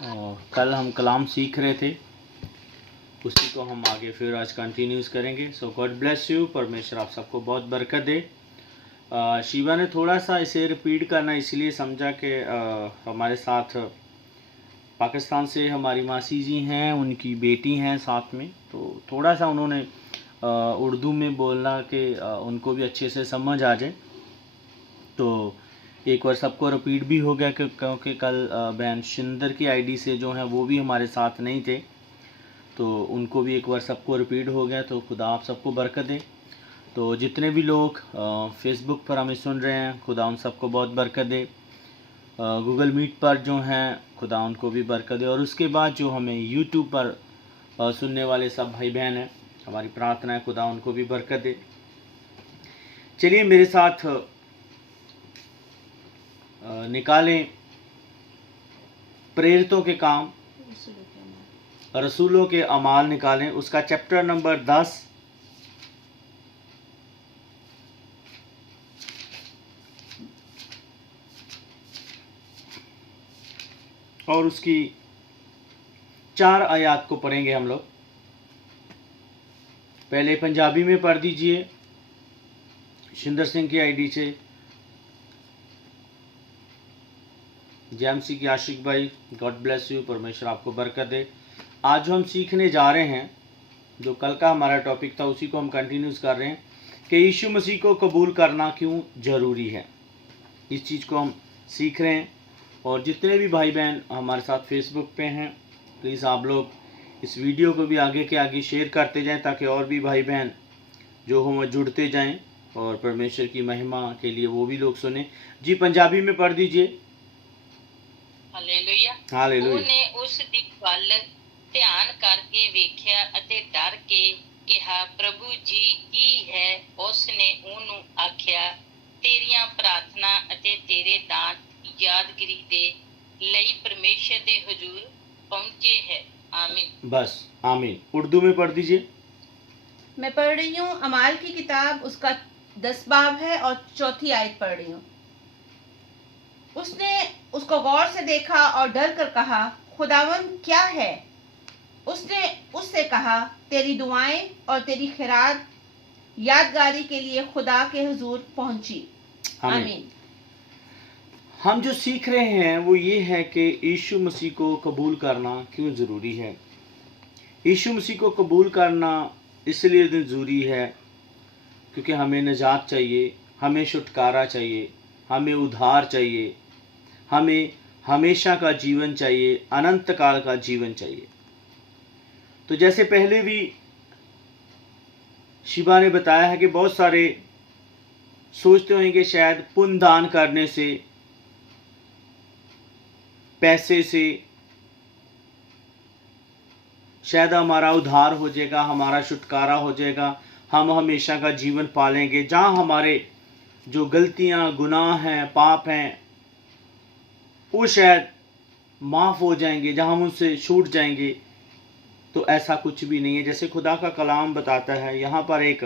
कल हम कलाम सीख रहे थे, उसी को हम आगे फिर आज कंटिन्यूस करेंगे। सो गॉड ब्लेस यू, परमेश्वर आप सबको बहुत बरकत दे। शिवा ने थोड़ा सा इसे रिपीट करना इसलिए समझा कि हमारे साथ पाकिस्तान से हमारी मासी जी हैं, उनकी बेटी हैं साथ में, तो थोड़ा सा उन्होंने उर्दू में बोलना कि उनको भी अच्छे से समझ आ जाए। तो एक बार सबको रिपीट भी हो गया क्योंकि कल बहन शिंदर की आईडी से जो है वो भी हमारे साथ नहीं थे, तो उनको भी एक बार सबको रिपीट हो गया। तो खुदा आप सबको बरकत दे। तो जितने भी लोग फेसबुक पर हमें सुन रहे हैं, खुदा उन सबको बहुत बरकत दे। गूगल मीट पर जो हैं, खुदा उनको भी बरकत दे। और उसके बाद जो हमें यूट्यूब पर सुनने वाले सब भाई बहन हैं, हमारी प्रार्थना है खुदा उनको भी बरकत दे। चलिए मेरे साथ निकालें प्रेरितों के काम, रसूलों के अमाल निकालें, उसका चैप्टर नंबर 10 और उसकी 4 आयत को पढ़ेंगे हम लोग। पहले पंजाबी में पढ़ दीजिए शिंदर सिंह की आईडी से। जेएमसी की आशिक भाई, गॉड ब्लेस यू, परमेश्वर आपको बरकत दे। आज जो हम सीखने जा रहे हैं, जो कल का हमारा टॉपिक था उसी को हम कंटिन्यूस कर रहे हैं कि यीशु मसीह को कबूल करना क्यों ज़रूरी है। इस चीज़ को हम सीख रहे हैं। और जितने भी भाई बहन हमारे साथ फेसबुक पे हैं, प्लीज़ आप लोग इस वीडियो को भी आगे के आगे शेयर करते जाएं ताकि और भी भाई बहन जो हो जुड़ते जाएं और परमेश्वर की महिमा के लिए वो भी लोग सुने। जी पंजाबी में पढ़ दीजिए। ਹਾਲੇਲੂਇਆ। हालेलुया। ਉਹਨੇ ਉਸ ਦੀ ਵੱਲ ਧਿਆਨ ਕਰਕੇ ਵੇਖਿਆ ਅਤੇ ਡਰ ਕੇ ਕਿਹਾ, ਪ੍ਰਭੂ ਜੀ ਕੀ ਹੈ? ਉਸ ਨੇ ਉਹਨੂੰ ਆਖਿਆ, ਤੇਰੀਆਂ ਪ੍ਰਾਰਥਨਾ ਅਤੇ ਤੇਰੇ ਦਾਨ यादगिरी दे लई परमेश्वर दे हुजूर पहुंचे है। आमीन। बस आमीन। उर्दू में पढ़ दीजिए। मैं पढ़ रही हूँ अमाल की किताब, उसका 10 बाब है और 4 आयत पढ़ रही हूँ। उसने उसको गौर से देखा और डर कर कहा, खुदावन क्या है? उसने उससे कहा, तेरी दुआएं और तेरी खैरात यादगारी के लिए खुदा के हुजूर पहुंची। आमीन। हम जो सीख रहे हैं वो ये है कि यीशु मसीह को कबूल करना क्यों ज़रूरी है। यीशु मसीह को कबूल करना इसलिए ज़रूरी है क्योंकि हमें निजात चाहिए, हमें छुटकारा चाहिए, हमें उद्धार चाहिए, हमें हमेशा का जीवन चाहिए, अनंत काल का जीवन चाहिए। तो जैसे पहले भी शिवा ने बताया है कि बहुत सारे सोचते होंगे शायद पुण्य दान करने से, पैसे से शायद हमारा उद्धार हो जाएगा, हमारा छुटकारा हो जाएगा, हम हमेशा का जीवन पालेंगे। जहाँ हमारे जो गलतियाँ, गुनाह हैं, पाप हैं, वो शायद माफ़ हो जाएंगे, जहाँ हम उनसे छूट जाएंगे। तो ऐसा कुछ भी नहीं है। जैसे खुदा का कलाम बताता है, यहाँ पर एक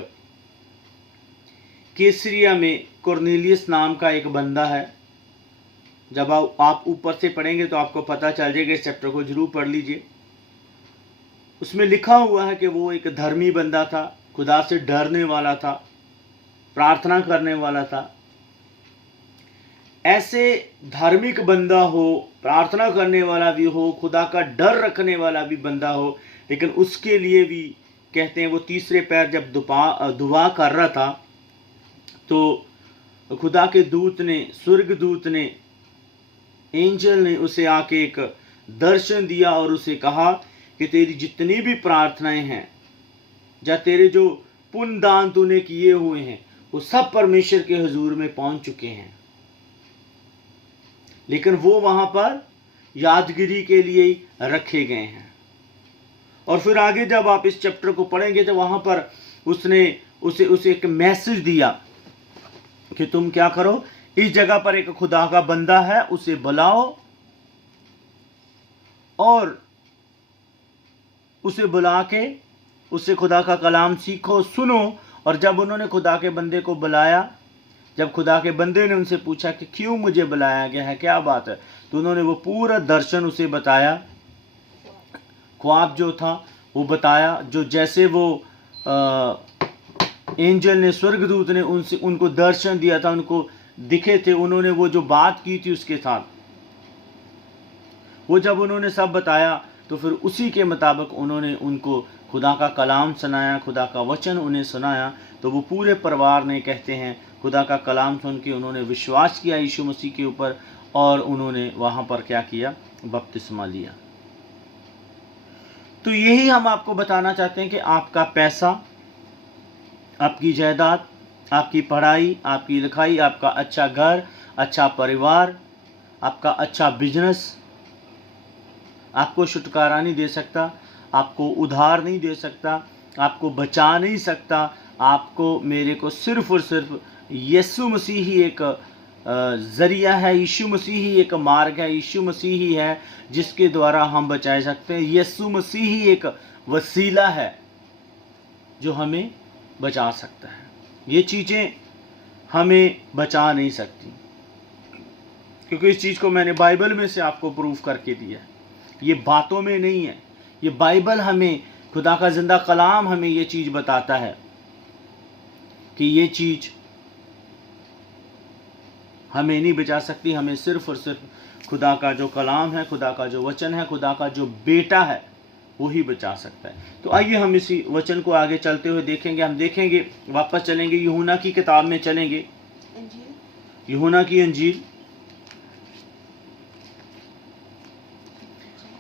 कैसरिया में कुरनेलियस नाम का एक बंदा है। जब आप ऊपर से पढ़ेंगे तो आपको पता चल जाएगा, इस चैप्टर को जरूर पढ़ लीजिए। उसमें लिखा हुआ है कि वो एक धर्मी बंदा था, खुदा से डरने वाला था, प्रार्थना करने वाला था। ऐसे धार्मिक बंदा हो, प्रार्थना करने वाला भी हो, खुदा का डर रखने वाला भी बंदा हो, लेकिन उसके लिए भी कहते हैं वो तीसरे पैर जब दुआ कर रहा था तो खुदा के दूत ने, स्वर्ग दूत ने, एंजल ने उसे आके एक दर्शन दिया और उसे कहा कि तेरी जितनी भी प्रार्थनाएं हैं या तेरे जो पुण्य दान तूने किए हुए हैं वो सब परमेश्वर के हुजूर में पहुंच चुके हैं, लेकिन वो वहां पर यादगिरी के लिए रखे गए हैं। और फिर आगे जब आप इस चैप्टर को पढ़ेंगे तो वहां पर उसने उसे एक मैसेज दिया कि तुम क्या करो, इस जगह पर एक खुदा का बंदा है, उसे बुलाओ और उसे बुला के उससे खुदा का कलाम सीखो, सुनो। और जब उन्होंने खुदा के बंदे को बुलाया जब खुदा के बंदे ने उनसे पूछा कि क्यों मुझे बुलाया गया है, क्या बात है, तो उन्होंने वो पूरा दर्शन उसे बताया, ख्वाब जो था वो बताया, जो जैसे वो एंजल ने, स्वर्गदूत ने उनको दर्शन दिया था, उनको दिखे थे, उन्होंने वो जो बात की थी उसके साथ, वो जब उन्होंने सब बताया तो फिर उसी के मुताबिक उन्होंने उनको खुदा का कलाम सुनाया, खुदा का वचन उन्हें सुनाया। तो वो पूरे परिवार ने, कहते हैं, खुदा का कलाम सुन के उन्होंने विश्वास किया यीशु मसीह के ऊपर, और उन्होंने वहाँ पर क्या किया, बपतिस्मा लिया। तो यही हम आपको बताना चाहते हैं कि आपका पैसा, आपकी जायदाद, आपकी पढ़ाई, आपकी लिखाई, आपका अच्छा घर, अच्छा परिवार, आपका अच्छा बिजनेस आपको छुटकारा नहीं दे सकता, आपको उधार नहीं दे सकता, आपको बचा नहीं सकता। आपको, मेरे को सिर्फ और सिर्फ यीशु मसीह ही एक ज़रिया है, यीशु मसीह ही एक मार्ग है, यीशु मसीह ही है जिसके द्वारा हम बचाए सकते हैं। यीशु मसीह ही एक वसीला है जो हमें बचा सकता है। ये चीज़ें हमें बचा नहीं सकती, क्योंकि इस चीज़ को मैंने बाइबल में से आपको प्रूफ करके दिया है। ये बातों में नहीं है, ये बाइबल हमें, खुदा का जिंदा कलाम हमें ये चीज़ बताता है कि ये चीज़ हमें नहीं बचा सकती। हमें सिर्फ और सिर्फ खुदा का जो कलाम है, खुदा का जो वचन है, खुदा का जो बेटा है, वो ही बचा सकता है। तो आइए हम इसी वचन को आगे चलते हुए देखेंगे। हम देखेंगे, वापस चलेंगे, यूहन्ना की किताब में चलेंगे, यूहन्ना की अंजील,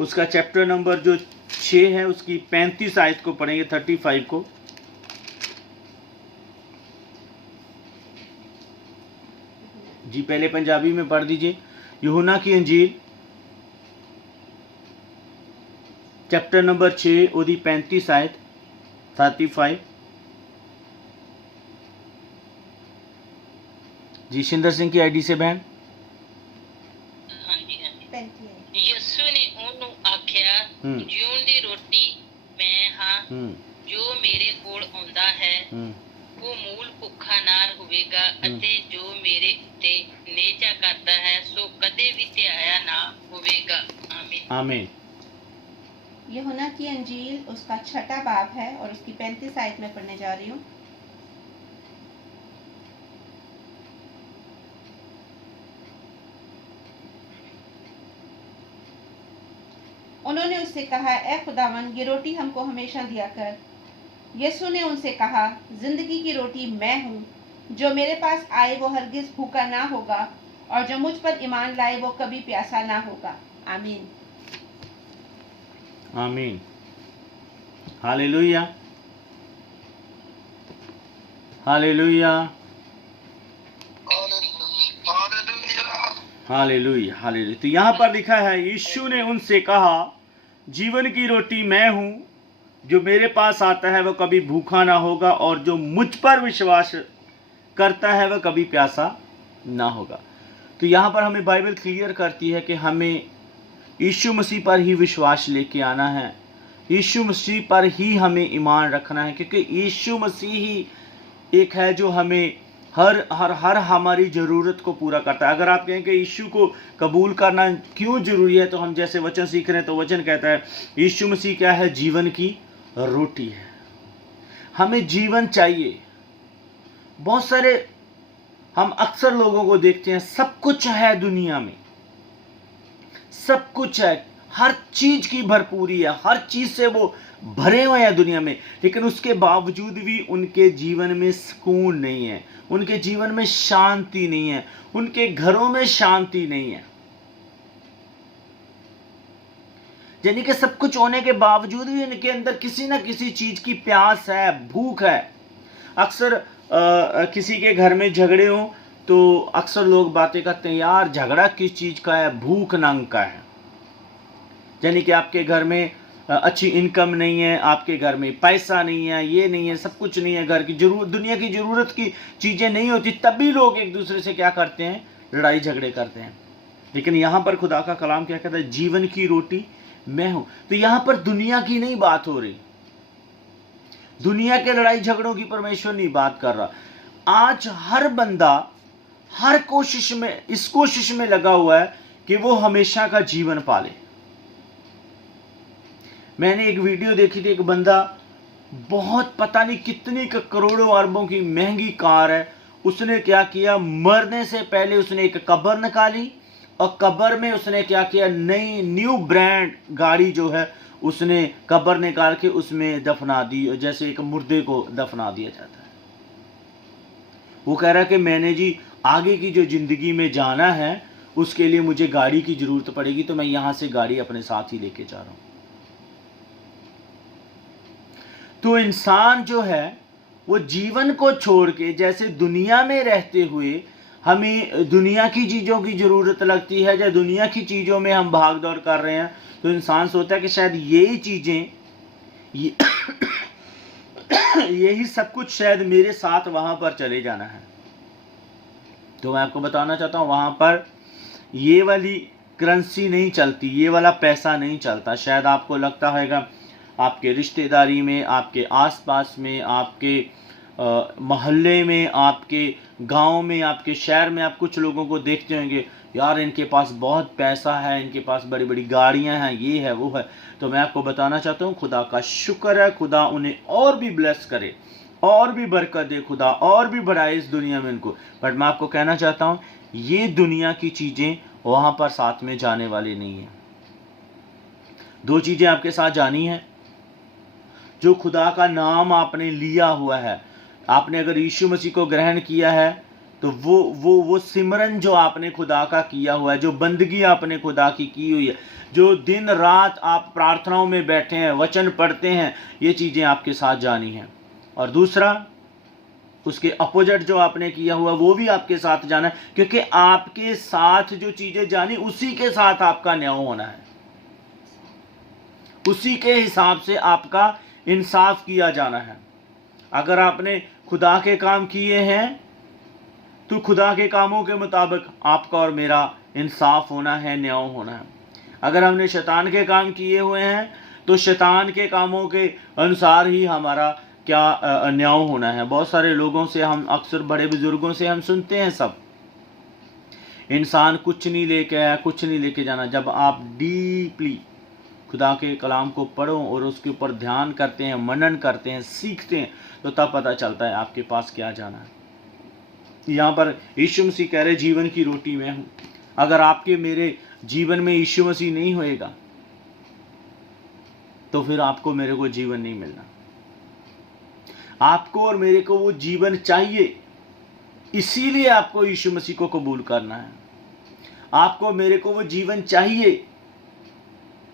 उसका चैप्टर नंबर जो 6 है, उसकी 35 आयत को पढ़ेंगे, 35 को। जी पहले पंजाबी में पढ़ दीजिए। यूहन्ना की अंजील चैप्टर नंबर 6 ओदी 35 आयत 35। जी शिंदर सिंह की आईडी से बहन। ਯਿਸੂ ਨੇ ਉਹਨੂੰ ਆਖਿਆ, ਜੀਉਣ ਦੀ ਰੋਟੀ ਮੈਂ ਹਾਂ, ਜੋ ਮੇਰੇ ਕੋਲ ਆਉਂਦਾ ਹੈ ਉਹ ਮੂਲ ਭੁੱਖਾ ਨਾ ਹੋਵੇਗਾ, ਅਤੇ ਜੋ ਮੇਰੇ ਉੱਤੇ ਨੇਚਾ ਕਰਦਾ ਹੈ ਸੋ ਕਦੇ ਵੀ ਧਿਆਇਆ ਨਾ ਹੋਵੇਗਾ। आमीन। आमीन। यूहन्ना की अंजील उसका 6 बाब है और उसकी 35 आयत में पढ़ने जा रही हूँ। उन्होंने उससे कहा, ए खुदावन, ये रोटी हमको हमेशा दिया कर। यीशु ने उनसे कहा, जिंदगी की रोटी मैं हूँ, जो मेरे पास आए वो हरगिज भूखा ना होगा, और जो मुझ पर ईमान लाए वो कभी प्यासा ना होगा। आमीन। आमीन। Hallelujah, hallelujah, hallelujah, hallelujah. तो यहाँ पर लिखा है, यीशु ने उनसे कहा, जीवन की रोटी मैं हूँ, जो मेरे पास आता है वह कभी भूखा ना होगा, और जो मुझ पर विश्वास करता है वह कभी प्यासा ना होगा। तो यहाँ पर हमें बाइबल क्लियर करती है कि हमें यीशु मसीह पर ही विश्वास लेके आना है, यीशु मसीह पर ही हमें ईमान रखना है, क्योंकि यीशु मसीह ही एक है जो हमें हर हमारी ज़रूरत को पूरा करता है। अगर आप कहें कि यीशु को कबूल करना क्यों ज़रूरी है, तो हम जैसे वचन सीख रहे हैं, तो वचन कहता है यीशु मसीह क्या है, जीवन की रोटी है। हमें जीवन चाहिए। बहुत सारे हम अक्सर लोगों को देखते हैं, सब कुछ है दुनिया में, सब कुछ है, हर चीज़ की भरपूरी है, हर चीज़ से वो भरे हुए हैं दुनिया में, लेकिन उसके बावजूद भी उनके जीवन में सुकून नहीं है, उनके जीवन में शांति नहीं है, उनके घरों में शांति नहीं है। यानी कि सब कुछ होने के बावजूद भी उनके अंदर किसी ना किसी चीज़ की प्यास है, भूख है। अक्सर किसी के घर में झगड़े हों तो अक्सर लोग बातें करते हैं, यार झगड़ा किस चीज़ का है, भूख नंग का है। यानी कि आपके घर में अच्छी इनकम नहीं है, आपके घर में पैसा नहीं है, ये नहीं है, सब कुछ नहीं है, घर की जरूरत, दुनिया की ज़रूरत की चीज़ें नहीं होती, तब भी लोग एक दूसरे से क्या करते हैं, लड़ाई झगड़े करते हैं। लेकिन यहाँ पर खुदा का कलाम क्या कहता है, जीवन की रोटी मैं हूँ। तो यहाँ पर दुनिया की नहीं बात हो रही, दुनिया के लड़ाई झगड़ों की परमेश्वर नहीं बात कर रहा। आज हर बंदा हर कोशिश में, इस कोशिश में लगा हुआ है कि वो हमेशा का जीवन पाले। मैंने एक वीडियो देखी थी, एक बंदा बहुत पता नहीं कितनी करोड़ों अरबों की महंगी कार है, उसने क्या किया, मरने से पहले उसने एक कब्र निकाली और कब्र में उसने क्या किया, नई न्यू ब्रांड गाड़ी जो है उसने कब्र निकाल के उसमें दफना दी, जैसे एक मुर्दे को दफना दिया जाता है। वो कह रहा है कि मैंने जी आगे की जो जिंदगी में जाना है उसके लिए मुझे गाड़ी की जरूरत पड़ेगी, तो मैं यहां से गाड़ी अपने साथ ही लेके जा रहा हूं। तो इंसान जो है वो जीवन को छोड़ के, जैसे दुनिया में रहते हुए हमें दुनिया की चीज़ों की ज़रूरत लगती है, या दुनिया की चीज़ों में हम भाग दौड़ कर रहे हैं, तो इंसान सोचता है कि शायद यही चीज़ें यही सब कुछ शायद मेरे साथ वहाँ पर चले जाना है। तो मैं आपको बताना चाहता हूँ, वहाँ पर ये वाली करेंसी नहीं चलती, ये वाला पैसा नहीं चलता। शायद आपको लगता होगा आपके रिश्तेदारी में, आपके आसपास में, आपके मोहल्ले में, आपके गांव में, आपके शहर में आप कुछ लोगों को देखते होंगे, यार इनके पास बहुत पैसा है, इनके पास बड़ी बड़ी गाड़ियां हैं, ये है वो है। तो मैं आपको बताना चाहता हूँ, खुदा का शुक्र है, खुदा उन्हें और भी ब्लेस करे, और भी बरकत दे, खुदा और भी बढ़ाए इस दुनिया में इनको। बट मैं आपको कहना चाहता हूँ, ये दुनिया की चीज़ें वहाँ पर साथ में जाने वाली नहीं है। दो चीज़ें आपके साथ जानी है। जो खुदा का नाम आपने लिया हुआ है, आपने अगर यीशु मसीह को ग्रहण किया है, तो वो सिमरन जो आपने खुदा का किया हुआ है, जो बंदगी आपने खुदा की हुई है, जो दिन रात आप प्रार्थनाओं में बैठे हैं, वचन पढ़ते हैं, ये चीज़ें आपके साथ जानी हैं। और दूसरा, उसके अपोजिट जो आपने किया हुआ वो भी आपके साथ जाना है, क्योंकि आपके साथ जो चीज़ें जानी उसी के साथ आपका न्याय होना है, उसी के हिसाब से आपका इंसाफ किया जाना है। अगर आपने खुदा के काम किए हैं तो खुदा के कामों के मुताबिक आपका और मेरा इंसाफ होना है, न्याय होना है। अगर हमने शैतान के काम किए हुए हैं तो शैतान के कामों के अनुसार ही हमारा क्या न्याय होना है। बहुत सारे लोगों से हम, अक्सर बड़े बुजुर्गों से हम सुनते हैं, सब इंसान कुछ नहीं लेके आया, कुछ नहीं लेके जाना। जब आप डीपली खुदा के कलाम को पढ़ो और उसके ऊपर ध्यान करते हैं, मनन करते हैं, सीखते हैं, तो तब पता चलता है आपके पास क्या जाना है। यहाँ पर यीशु मसीह कह रहे, जीवन की रोटी मैं हूँ। अगर आपके मेरे जीवन में यीशु मसीह नहीं होएगा तो फिर आपको मेरे को जीवन नहीं मिलना। आपको और मेरे को वो जीवन चाहिए, इसीलिए आपको यीशु मसीह को कबूल करना है। आपको मेरे को वो जीवन चाहिए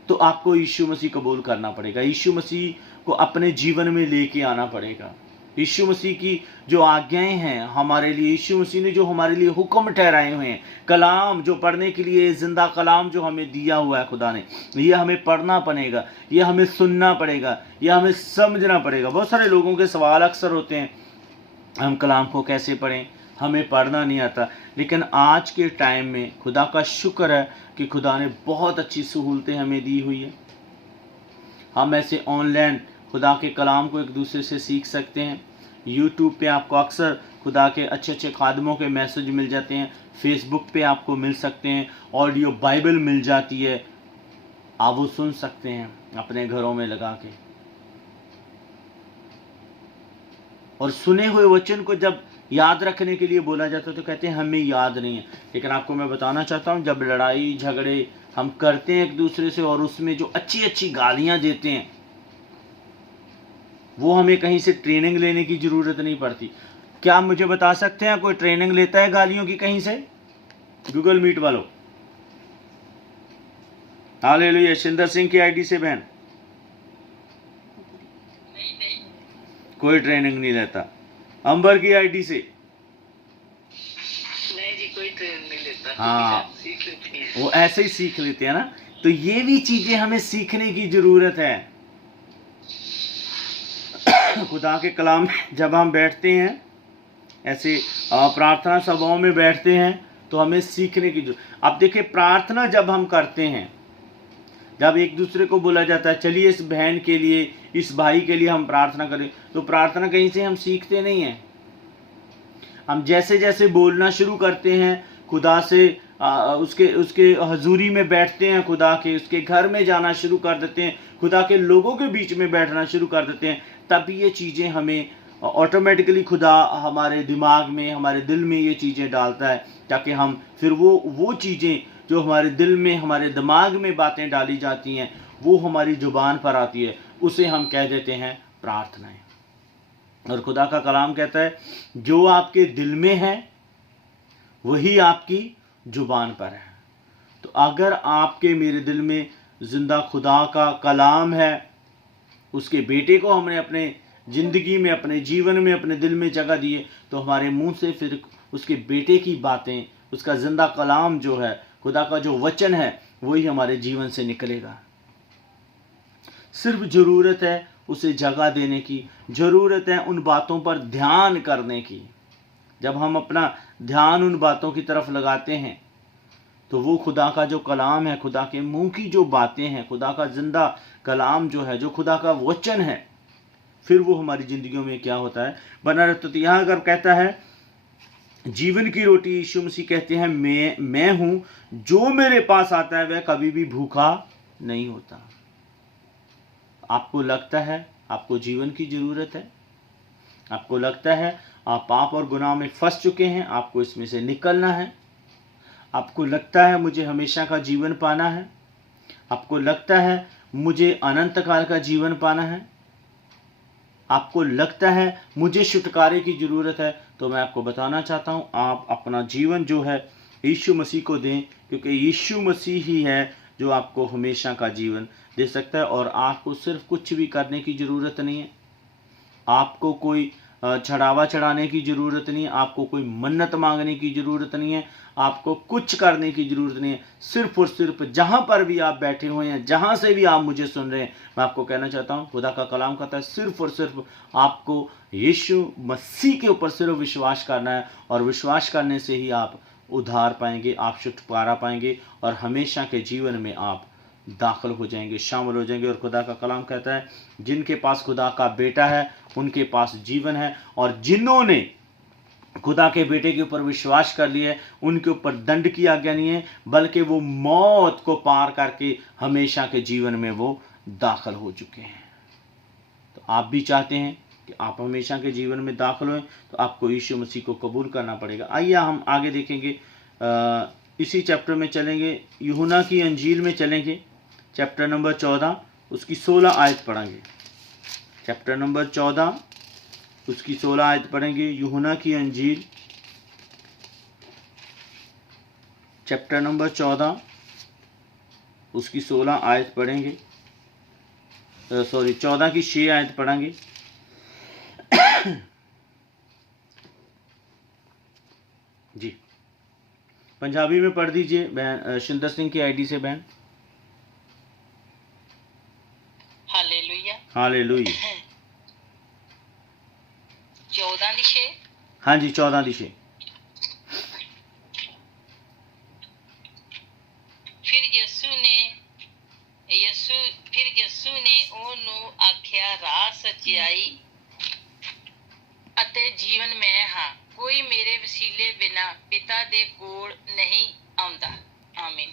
तो आपको यीशु मसीह कबूल करना पड़ेगा, यीशु मसीह को अपने जीवन में लेके आना पड़ेगा। यीशु मसीह की जो आज्ञाएं हैं हमारे लिए, यीशु मसीह ने जो हमारे लिए हुक्म ठहराए हुए हैं, कलाम जो पढ़ने के लिए, जिंदा कलाम जो हमें दिया हुआ है खुदा ने, ये हमें पढ़ना पड़ेगा, ये हमें सुनना पड़ेगा, ये हमें समझना पड़ेगा। बहुत सारे लोगों के सवाल अक्सर होते हैं, हम कलाम को कैसे पढ़ें, हमें पढ़ना नहीं आता। लेकिन आज के टाइम में खुदा का शुक्र है कि खुदा ने बहुत अच्छी सहूलतें हमें दी हुई है। हम ऐसे ऑनलाइन खुदा के कलाम को एक दूसरे से सीख सकते हैं। यूट्यूब पे आपको अक्सर खुदा के अच्छे अच्छे खादमों के मैसेज मिल जाते हैं, फेसबुक पे आपको मिल सकते हैं, ऑडियो बाइबल मिल जाती है, आप वो सुन सकते हैं अपने घरों में लगा के। और सुने हुए वचन को जब याद रखने के लिए बोला जाता है तो कहते हैं हमें याद नहीं है। लेकिन आपको मैं बताना चाहता हूँ, जब लड़ाई झगड़े हम करते हैं एक दूसरे से और उसमें जो अच्छी अच्छी गालियाँ देते हैं, वो हमें कहीं से ट्रेनिंग लेने की ज़रूरत नहीं पड़ती। क्या आप मुझे बता सकते हैं कोई ट्रेनिंग लेता है गालियों की कहीं से? गूगल मीट वालों, हालेलुया। शिंदर सिंह की आईडी से बहन, कोई ट्रेनिंग नहीं लेता। अंबर की आईडी से, नहीं जी, कोई ट्रेनिंग नहीं लेता। हाँ, सीख लेते हैं, वो ऐसे ही सीख लेते हैं ना। तो ये भी चीज़ें हमें सीखने की ज़रूरत है। खुदा के कलाम में जब हम बैठते हैं, ऐसे प्रार्थना सभाओं में बैठते हैं, तो हमें सीखने की जरूरत। अब देखिए, प्रार्थना जब हम करते हैं, जब एक दूसरे को बोला जाता है चलिए इस बहन के लिए, इस भाई के लिए हम प्रार्थना करें, तो प्रार्थना कहीं से हम सीखते नहीं हैं। हम जैसे जैसे बोलना शुरू करते हैं खुदा से, उसके हजूरी में बैठते हैं, खुदा के उसके घर में जाना शुरू कर देते हैं, खुदा के लोगों के बीच में बैठना शुरू कर देते हैं, तब ये चीज़ें हमें ऑटोमेटिकली खुदा हमारे दिमाग में, हमारे दिल में ये चीज़ें डालता है, ताकि हम फिर वो चीज़ें जो हमारे दिल में, हमारे दिमाग में बातें डाली जाती हैं, वो हमारी जुबान पर आती है, उसे हम कह देते हैं प्रार्थनाएं। और खुदा का कलाम कहता है जो आपके दिल में है वही आपकी जुबान पर है। तो अगर आपके मेरे दिल में जिंदा खुदा का कलाम है, उसके बेटे को हमने अपने ज़िंदगी में, अपने जीवन में, अपने दिल में जगह दी है, तो हमारे मुंह से फिर उसके बेटे की बातें, उसका जिंदा कलाम जो है, खुदा का जो वचन है, वही हमारे जीवन से निकलेगा। सिर्फ ज़रूरत है उसे जगह देने की, ज़रूरत है उन बातों पर ध्यान करने की। जब हम अपना ध्यान उन बातों की तरफ लगाते हैं तो वो खुदा का जो कलाम है, खुदा के मुंह की जो बातें हैं, खुदा का जिंदा कलाम जो है, जो खुदा का वचन है, फिर वो हमारी ज़िंदगियों में क्या होता है, बना रहता। तो यहाँ अगर कहता है जीवन की रोटी, यीशु मसीह कहते हैं मैं हूँ, जो मेरे पास आता है वह कभी भी भूखा नहीं होता। आपको लगता है आपको जीवन की ज़रूरत है, आपको लगता है आप पाप और गुनाह में फंस चुके हैं, आपको इसमें से निकलना है, आपको लगता है मुझे हमेशा का जीवन पाना है, आपको लगता है मुझे अनंत काल का जीवन पाना है, आपको लगता है मुझे छुटकारे की ज़रूरत है, तो मैं आपको बताना चाहता हूँ आप अपना जीवन जो है यीशु मसीह को दें, क्योंकि यीशु मसीह ही है जो आपको हमेशा का जीवन दे सकता है। और आपको सिर्फ कुछ भी करने की ज़रूरत नहीं है, आपको कोई चढ़ावा चढ़ाने की ज़रूरत नहीं है, आपको कोई मन्नत मांगने की ज़रूरत नहीं है, आपको कुछ करने की ज़रूरत नहीं है। सिर्फ और सिर्फ जहाँ पर भी आप बैठे हुए हैं, जहाँ से भी आप मुझे सुन रहे हैं, मैं आपको कहना चाहता हूँ खुदा का कलाम कहता है सिर्फ और सिर्फ आपको यीशु मसीह के ऊपर सिर्फ विश्वास करना है, और विश्वास करने से ही आप उद्धार पाएंगे, आप छुटकारा पाएंगे, और हमेशा के जीवन में आप दाखिल हो जाएंगे, शामिल हो जाएंगे। और खुदा का कलाम कहता है जिनके पास खुदा का बेटा है उनके पास जीवन है, और जिन्होंने खुदा के बेटे के ऊपर विश्वास कर लिया है उनके ऊपर दंड की आज्ञा नहीं है, बल्कि वो मौत को पार करके हमेशा के जीवन में वो दाखिल हो चुके हैं। तो आप भी चाहते हैं कि आप हमेशा के जीवन में दाखिल हों, तो आपको यीशु मसीह को कबूल करना पड़ेगा। आइए हम आगे देखेंगे, इसी चैप्टर में चलेंगे, यूहन्ना की अंजील में चलेंगे, चैप्टर नंबर 14 उसकी 16 आयत पढ़ेंगे। चैप्टर नंबर 14 उसकी 16 आयत पढ़ेंगे। यूहन्ना की अंजील चैप्टर नंबर 14 उसकी 16 आयत पढ़ेंगे, 14 की 6 आयत पढ़ेंगे। जी पंजाबी में पढ़ दीजिए बहन शिंदर सिंह की आईडी से बहन। Hallelujah hallelujah. 14 ਦੀ 6। हाँ जी 14 ਦੀ 6। ਫਿਰ ਯਿਸੂ ਨੇ ਉਹਨੂੰ ਆਖਿਆ ਰਾਹ, ਸੱਚਾਈ ਅਤੇ ਜੀਵਨ ਮੈਂ ਹਾਂ, ਕੋਈ ਮੇਰੇ ਵਸੀਲੇ ਬਿਨਾ ਪਿਤਾ ਦੇ ਕੋਲ ਨਹੀਂ ਆਉਂਦਾ। ਆਮੀਨ।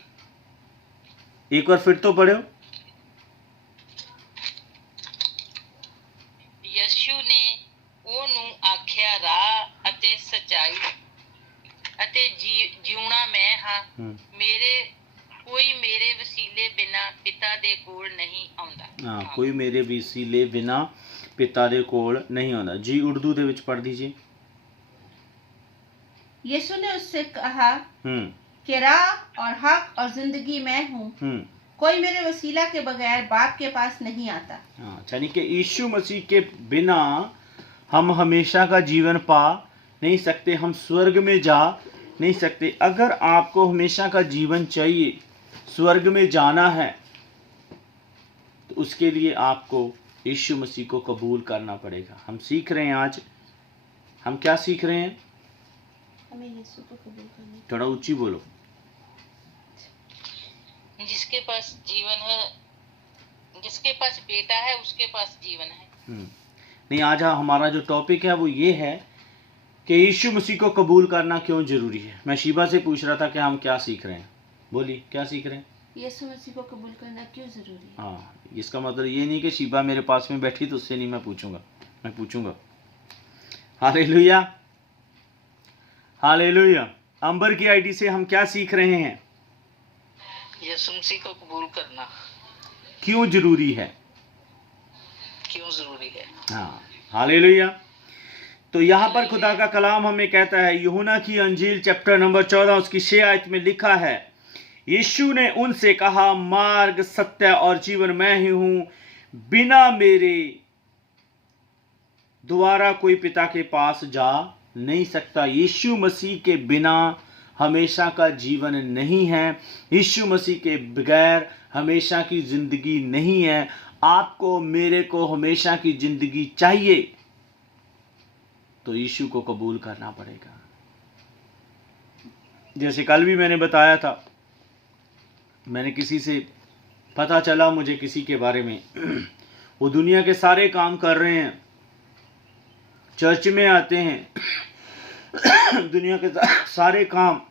एक बार फिर तो पढ़ो। ਯਿਸੂ ਨੇ ਉਹਨੂੰ ਆਖਿਆ ਰਾਹ ਅਤੇ ਸੱਚਾਈ ਅਤੇ ਜਿਉਣਾ ਮੈਂ ਹਾਂ, कोई मेरे वसीले बिना पिता दे कोल नहीं आउंदा। हाँ, कोई मेरे वसीले बिना पिता दे कोल नहीं आउंदा। जी उर्दू दे विच पढ़ दीजिए। यीशु ने उससे कहा कि राह और हक और जिंदगी मैं हूँ, कोई मेरे वसीला के बगैर बाप के पास नहीं आता। हाँ, यानी कि यीशु मसीह के बिना हम हमेशा का जीवन पा नहीं सकते, हम स्वर्ग में जा नहीं सकते। अगर आपको हमेशा का जीवन चाहिए, स्वर्ग में जाना है, तो उसके लिए आपको यीशु मसीह को कबूल करना पड़ेगा। हम सीख रहे हैं आज, हम क्या सीख रहे हैं? हमें यीशु को कबूल करना। थोड़ा ऊंची बोलो। जिसके पास जीवन है, जिसके पास बेटा है, उसके पास जीवन है। नहीं, आज हमारा जो टॉपिक है वो ये है कि यीशु मसीह को कबूल करना क्यों जरूरी है। मैं शीबा से पूछ रहा था कि हम क्या सीख रहे हैं। बोलिए, क्या सीख रहे हैं? यीशु मसीह को कबूल करना क्यों जरूरी है? हाँ, इसका मतलब ये नहीं कि शीबा मेरे पास में बैठी तो उससे नहीं मैं पूछूंगा। Hallelujah, hallelujah. अंबर की आईडी से हम क्या सीख रहे हैं? यीशु मसीह को कबूल करना क्यों जरूरी है? हाँ, हालेलुया। तो यहाँ पर खुदा का कलाम हमें कहता है, यूहन्ना की अंजील चैप्टर नंबर 14 उसकी 6 आयत में लिखा है, यीशु ने उनसे कहा, मार्ग, सत्य और जीवन मैं ही हूं, बिना मेरे द्वारा कोई पिता के पास जा नहीं सकता। यीशु मसीह के बिना हमेशा का जीवन नहीं है। यीशु मसीह के बगैर हमेशा की जिंदगी नहीं है। आपको मेरे को हमेशा की जिंदगी चाहिए तो यीशु को कबूल करना पड़ेगा। जैसे कल भी मैंने बताया था, मैंने किसी से पता चला मुझे किसी के बारे में, वो दुनिया के सारे काम कर रहे हैं, चर्च में आते हैं, दुनिया के सारे काम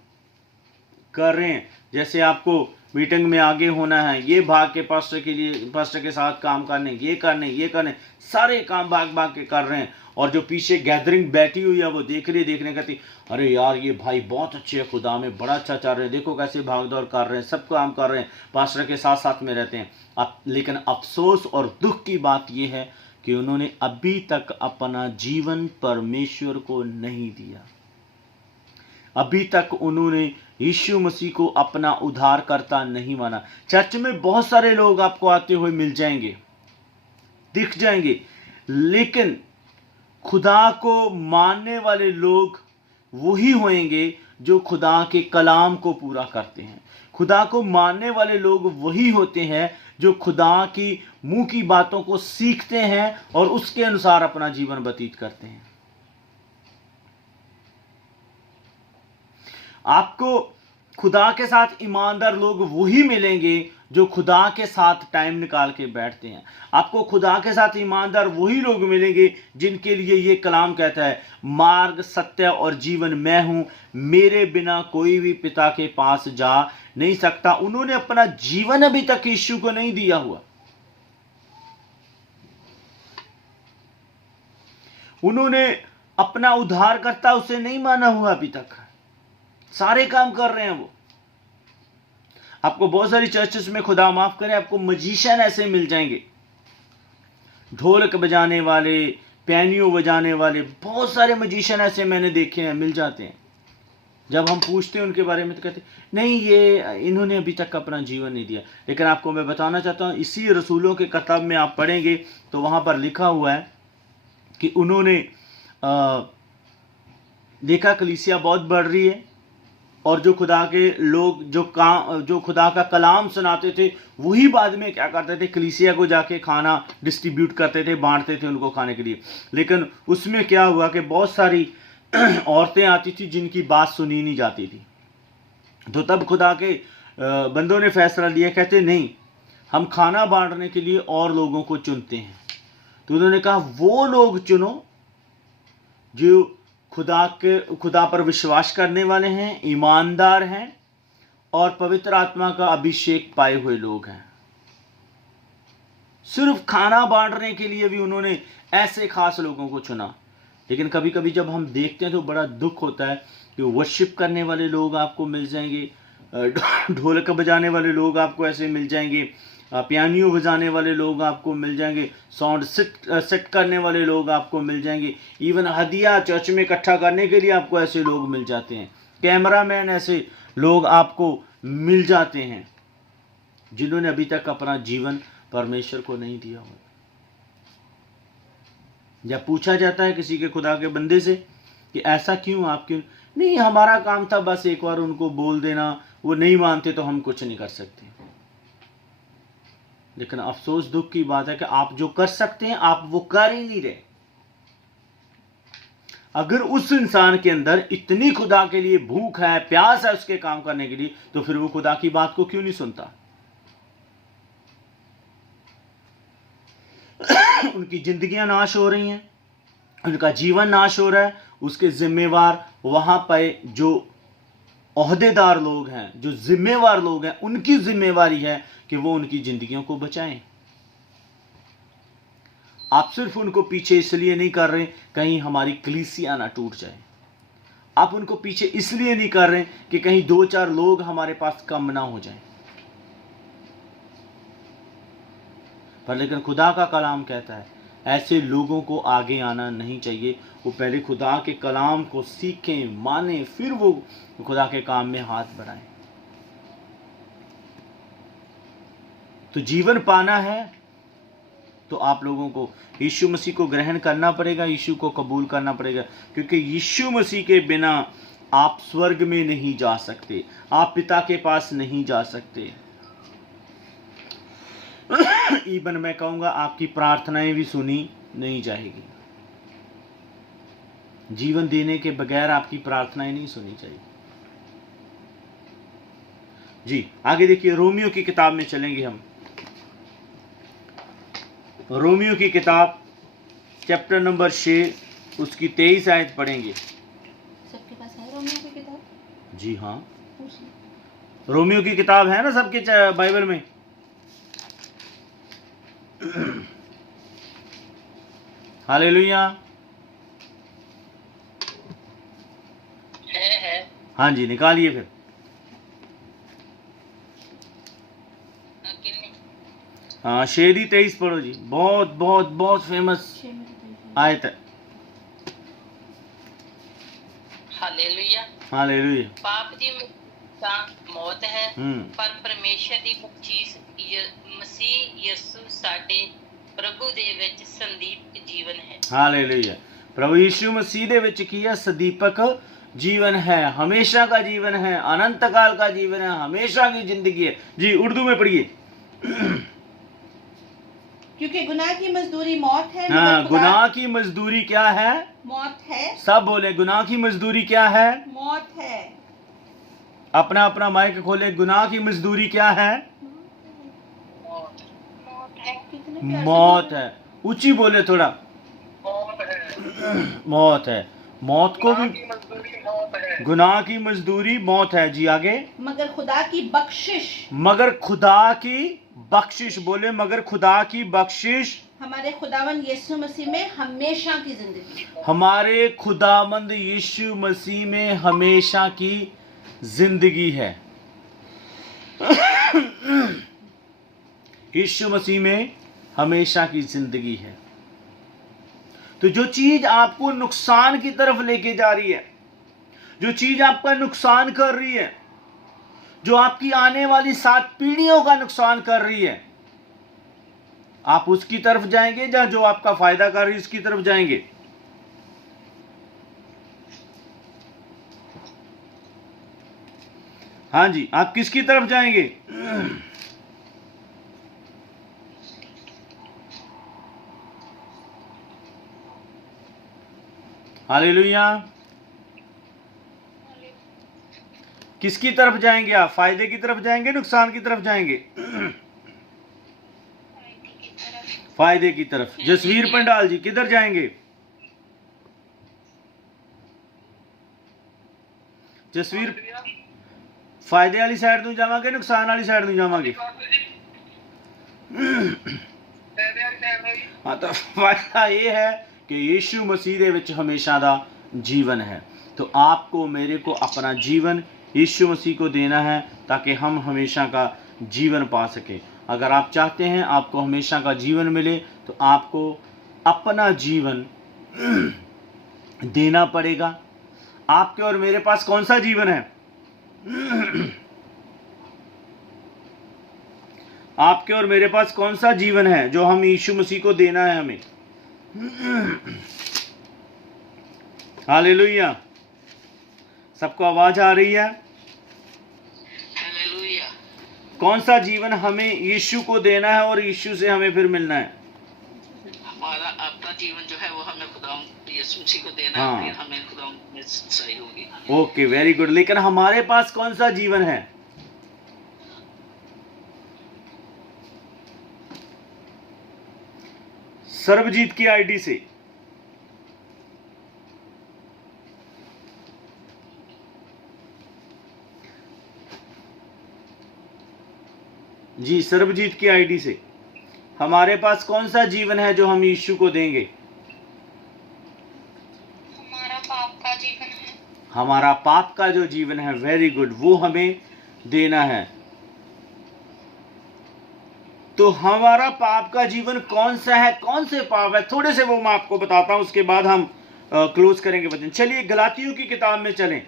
कर रहे हैं। जैसे आपको मीटिंग में आगे होना है, ये भाग के पास्टर के साथ काम करने, ये करने, सारे काम भाग के कर रहे हैं। और जो पीछे गैदरिंग बैठी हुई है वो देखने कहती, अरे यार ये भाई बहुत अच्छे हैं, खुदा में बड़ा अच्छा चल रहे हैं, देखो कैसे भाग दौड़ कर रहे हैं, सब काम कर रहे हैं, पास्टर के साथ में रहते हैं। लेकिन अफसोस और दुख की बात यह है कि उन्होंने अभी तक अपना जीवन परमेश्वर को नहीं दिया। अभी तक उन्होंने यीशु मसीह को अपना उद्धारकर्ता नहीं माना। चर्च में बहुत सारे लोग आपको आते हुए मिल जाएंगे, दिख जाएंगे, लेकिन खुदा को मानने वाले लोग वही होंगे जो खुदा के कलाम को पूरा करते हैं। खुदा को मानने वाले लोग वही होते हैं जो खुदा की मुंह की बातों को सीखते हैं और उसके अनुसार अपना जीवन व्यतीत करते हैं। आपको खुदा के साथ ईमानदार लोग वही मिलेंगे जो खुदा के साथ टाइम निकाल के बैठते हैं। आपको खुदा के साथ ईमानदार वही लोग मिलेंगे जिनके लिए ये कलाम कहता है, मार्ग, सत्य और जीवन मैं हूं, मेरे बिना कोई भी पिता के पास जा नहीं सकता। उन्होंने अपना जीवन अभी तक यीशु को नहीं दिया हुआ। उन्होंने अपना उद्धारकर्ता उसे नहीं माना हुआ अभी तक। सारे काम कर रहे हैं वो। आपको बहुत सारी चर्चेस में, खुदा माफ करे, आपको मजीशियन ऐसे मिल जाएंगे, ढोलक बजाने वाले, पियानो बजाने वाले, बहुत सारे मजीशियन ऐसे मैंने देखे हैं, मिल जाते हैं। जब हम पूछते हैं उनके बारे में तो कहते नहीं, ये इन्होंने अभी तक अपना जीवन नहीं दिया। लेकिन आपको मैं बताना चाहता हूँ, इसी रसूलों के किताब में आप पढ़ेंगे तो वहाँ पर लिखा हुआ है कि उन्होंने देखा कलीसिया बहुत बढ़ रही है और जो खुदा के लोग जो खुदा का कलाम सुनाते थे वही बाद में क्या करते थे, कलीसिया को जाके खाना डिस्ट्रीब्यूट करते थे, बांटते थे उनको खाने के लिए। लेकिन उसमें क्या हुआ कि बहुत सारी औरतें आती थी जिनकी बात सुनी नहीं जाती थी। तो तब खुदा के बंदों ने फैसला लिया, कहते नहीं, हम खाना बांटने के लिए और लोगों को चुनते हैं। तो उन्होंने कहा वो लोग चुनो जो खुदा पर विश्वास करने वाले हैं, ईमानदार हैं और पवित्र आत्मा का अभिषेक पाए हुए लोग हैं। सिर्फ खाना बांटने के लिए भी उन्होंने ऐसे खास लोगों को चुना। लेकिन कभी कभी जब हम देखते हैं तो बड़ा दुख होता है कि वर्शिप करने वाले लोग आपको मिल जाएंगे, ढोलक बजाने वाले लोग आपको ऐसे मिल जाएंगे, पियानो बजाने वाले लोग आपको मिल जाएंगे, साउंड सेट करने वाले लोग आपको मिल जाएंगे, इवन हदिया चर्च में इकट्ठा करने के लिए आपको ऐसे लोग मिल जाते हैं, कैमरामैन ऐसे लोग आपको मिल जाते हैं जिन्होंने अभी तक अपना जीवन परमेश्वर को नहीं दिया हो। जब पूछा जाता है किसी के खुदा के बंदे से कि ऐसा क्यों, आप क्यों नहीं, हमारा काम था बस एक बार उनको बोल देना, वो नहीं मानते तो हम कुछ नहीं कर सकते। लेकिन अफसोस दुख की बात है कि आप जो कर सकते हैं आप वो कर ही नहीं रहे। अगर उस इंसान के अंदर इतनी खुदा के लिए भूख है, प्यास है उसके काम करने के लिए, तो फिर वो खुदा की बात को क्यों नहीं सुनता। उनकी जिंदगियां नाश हो रही हैं, उनका जीवन नाश हो रहा है उसके जिम्मेवार वहां पर जो ओहदेदार लोग हैं, जो जिम्मेवार लोग हैं, उनकी जिम्मेवारी है कि वो उनकी जिंदगियों को बचाएं। आप सिर्फ उनको पीछे इसलिए नहीं कर रहे कहीं हमारी कलीसिया ना टूट जाए। आप उनको पीछे इसलिए नहीं कर रहे कि कहीं 2-4 लोग हमारे पास कम ना हो जाएं। पर लेकिन खुदा का कलाम कहता है ऐसे लोगों को आगे आना नहीं चाहिए। वो पहले खुदा के कलाम को सीखें, माने, फिर वो खुदा के काम में हाथ बढ़ाएं। तो जीवन पाना है तो आप लोगों को यीशु मसीह को ग्रहण करना पड़ेगा, यीशु को कबूल करना पड़ेगा, क्योंकि यीशु मसीह के बिना आप स्वर्ग में नहीं जा सकते, आप पिता के पास नहीं जा सकते। इवन मैं कहूंगा आपकी प्रार्थनाएं भी सुनी नहीं जाएगी। जीवन देने के बगैर आपकी प्रार्थनाएं नहीं सुनी चाहिए। जी आगे देखिए, रोमियो की किताब में चलेंगे हम। रोमियो की किताब चैप्टर नंबर 6 उसकी 23 आयत पढ़ेंगे। सबके पास है रोमियो की किताब? जी हाँ, रोमियो की किताब है ना सबके बाइबल में। हालेलुया। है। हाँ जी, निकालिए फिर। हाँ, 6:23 पढ़ो जी। बहुत बहुत बहुत फेमस आयत है। हालेलुया। हालेलुया। पाप दी मुक्ति मौत है, पर परमेश्वर ਦੀ ਮੁਕਤੀ ਮਸੀਹ ਯਿਸੂ ਸਾਡੇ ਪ੍ਰਭੂ ਦੇ ਵਿੱਚ ਸੰਦੀਪ ਜੀਵਨ ਹੈ। हालेलुया। प्रभु यीशु मसीह दे विच की है सदीपक जीवन है, हमेशा का जीवन है, अनंत काल का जीवन है, हमेशा की जिंदगी है। जी उर्दू में पढ़िए। क्योंकि गुनाह की मजदूरी मौत है। हाँ, गुनाह की मजदूरी क्या है? मौत है। सब बोले गुनाह की मजदूरी क्या है? मौत है। अपना अपना माइक खोले। गुनाह की मजदूरी क्या है? मौत है। ऊंची बोले थोड़ा। मौत है। मौत को भी गुनाह की मजदूरी मौत है। जी आगे। मगर खुदा की बख्शिश। मगर खुदा की बख्शिश बोले। मगर खुदा की बख्शिश हमारे खुदावंद यीशु मसीह में हमेशा की जिंदगी। हमारे खुदावंद यीशु मसीह में हमेशा की जिंदगी है। यीशु मसीह में हमेशा की जिंदगी है। तो जो चीज आपको नुकसान की तरफ लेके जा रही है, जो चीज आपका नुकसान कर रही है, जो आपकी आने वाली 7 पीढ़ियों का नुकसान कर रही है, आप उसकी तरफ जाएंगे या जो आपका फायदा कर रही है उसकी तरफ जाएंगे? हाँ जी, आप किसकी तरफ जाएंगे? हालेलुया। किसकी तरफ जाएंगे आप? फायदे की तरफ जाएंगे, नुकसान की तरफ जाएंगे? फायदे की तरफ। जसवीर पंडाल जी किधर जाएंगे? जसवीर फायदे वाली साइड ਨੂੰ ਜਾਵਾਂਗੇ, नुकसान वाली साइड ਨੂੰ ਜਾਵਾਂਗੇ? हाँ, तो फायदा ये है कि यीशु मसीह दे विच हमेशा दा जीवन है। तो आपको मेरे को अपना जीवन यीशु मसीह को देना है ताकि हम हमेशा का जीवन पा सके। अगर आप चाहते हैं आपको हमेशा का जीवन मिले तो आपको अपना जीवन देना पड़ेगा। आपके और मेरे पास कौन सा जीवन है? आपके और मेरे पास कौन सा जीवन है जो हम यीशु मसीह को देना है हमें? हालेलुया। सबको आवाज आ रही है? हालेलुया। कौन सा जीवन हमें यीशु को देना है और यीशु से हमें फिर मिलना है? हमारा अपना जीवन जो है वो हमें खुदा यीशु मसीह को देना हाँ। है, फिर हमें खुदा में सही होगी। Okay, very good. लेकिन हमारे पास कौन सा जीवन है? सर्वजीत की आईडी से जी सर्वजीत की आईडी से, हमारे पास कौन सा जीवन है जो हम यीशु को देंगे? हमारा पाप का जीवन है। हमारा पाप का जो जीवन है, वेरी गुड, वो हमें देना है। तो हमारा पाप का जीवन कौन सा है, कौन से पाप है, थोड़े से वो मैं आपको बताता हूं, उसके बाद हम क्लोज करेंगे वचन। चलिए गलातियों की किताब में चलें।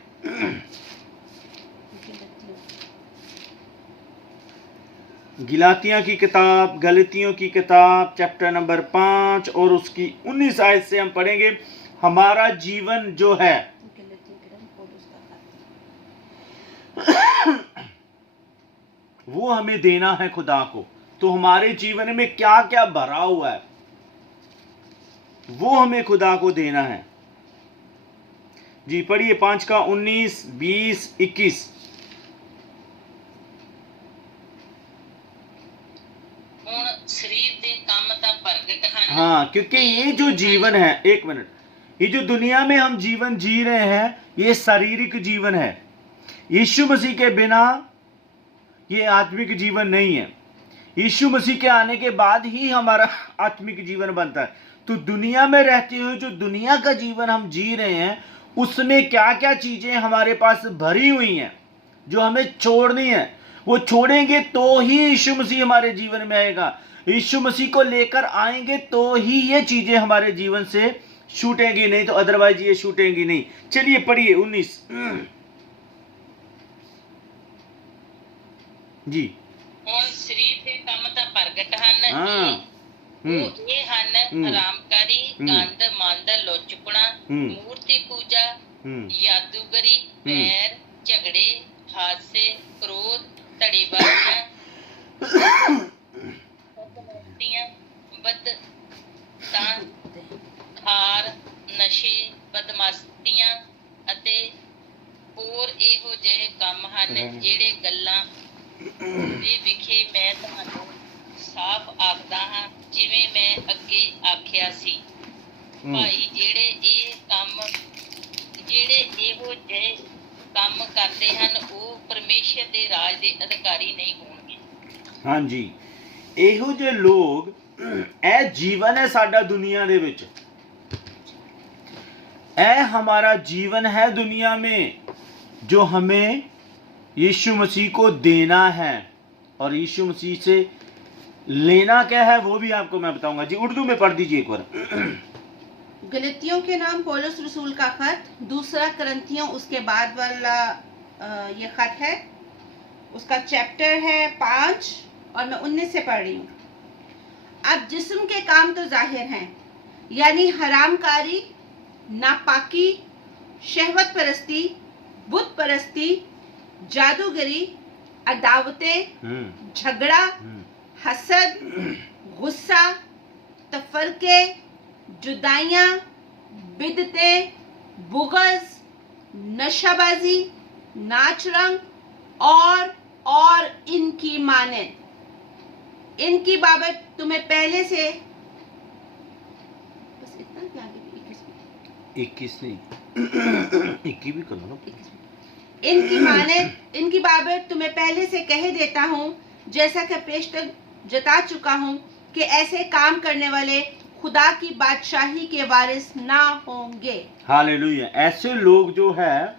गलातियों की किताब, गलतियों की किताब चैप्टर नंबर 5 और उसकी 19 आयत से हम पढ़ेंगे। हमारा जीवन जो है वो हमें देना है खुदा को। तो हमारे जीवन में क्या क्या भरा हुआ है वो हमें खुदा को देना है। जी पढ़िए 5 का 19, 20, 21। शरीर दे काम ता प्रगट हैं। हाँ, क्योंकि ये जो जीवन है, एक मिनट, ये जो दुनिया में हम जीवन जी रहे हैं ये शारीरिक जीवन है। यीशु मसीह के बिना ये आत्मिक जीवन नहीं है। यीशु मसीह के आने के बाद ही हमारा आत्मिक जीवन बनता है। तो दुनिया में रहते हुए जो दुनिया का जीवन हम जी रहे हैं उसमें क्या क्या चीजें हमारे पास भरी हुई हैं जो हमें छोड़नी है। वो छोड़ेंगे तो ही यीशु मसीह हमारे जीवन में आएगा। यीशु मसीह को लेकर आएंगे तो ही ये चीजें हमारे जीवन से छूटेंगी, नहीं तो अदरवाइज ये छूटेंगी नहीं। चलिए पढ़िए 19 जी। ਹੁਣ ਸਰੀਰ ਦੇ ਕੰਮ ਤਾਂ ਪ੍ਰਗਟ ਹਨ। हाँ, ਇਹ ਹਨ ਹਰਾਮਕਾਰੀ, ਗੰਦ, ਮੰਦ, ਲੁੱਚਪੁਣਾ, ਮੂਰਤੀ ਪੂਜਾ, ਜਾਦੂਗਰੀ, ਵੈਰ, ਝਗੜੇ, ਹਾਸੇ, ਕ੍ਰੋਧ, ਧੜੇਬਾਜ਼ੀਆਂ, ਖਾਰ, ਨਸ਼ੇ, ਬਦਮਾਸ਼ੀਆਂ ਅਤੇ ਹੋਰ ਇਹੋ ਜਿਹੇ ਕੰਮ ਹਨ ਜਿਹੜੇ ਗੱਲਾਂ ਦੇ ਵਿਖੇ ਮੈਂ ਤੁਹਾਨੂੰ ਸਾਫ਼ ਆਖਦਾ ਹਾਂ, ਜਿਵੇਂ ਮੈਂ ਅੱਗੇ ਆਖਿਆ ਸੀ। ਭਾਈ ਜਿਹੜੇ ਇਹੋ ਜਿਹੇ ਕੰਮ ਕਰਦੇ ਹਨ ਉਹ ਪਰਮੇਸ਼ਰ ਦੇ ਰਾਜ ਦੇ ਅਧਿਕਾਰੀ ਨਹੀਂ ਹੋਣਗੇ। ਹਾਂਜੀ, ਇਹੋ ਜਿਹੇ ਲੋਕ, ਇਹ ਜੀਵਨ ਹੈ ਸਾਡਾ ਦੁਨੀਆ ਦੇ ਵਿੱਚ, ਇਹ हमारा जीवन है दुनिया में जो हमें यीशु मसीह को देना है। और यीशु मसीह से लेना क्या है वो भी आपको मैं बताऊंगा। जी उर्दू में पढ़ दीजिए एक बार। गलतियों के नाम पौलुस रसूल का खत, 2 करंथियों उसके बाद वाला ये खत है, उसका चैप्टर है 5 और मैं 19 से पढ़ रही हूँ। अब जिस्म के काम तो जाहिर हैं, यानी हरामकारी, नापाकी, शहवत परस्ती, बुत परस्ती, जादूगरी, अदावतें, झगड़ा, हसद, गुस्सा, तफरके, जुदाइयाँ, बिदतें, बुग़्ज़, नशाबाजी, नाच रंग और इनकी मानद। इनकी बाबत तुम्हें पहले से बस इतना क्या 21 नहीं 21 भी कर लो ना। इनकी बाबत तुम्हें पहले से कह देता हूँ, जैसा कि पेशतर जता चुका हूँ कि ऐसे काम करने वाले खुदा की बादशाही के वारिस ना होंगे। हालेलुया। ऐसे लोग जो है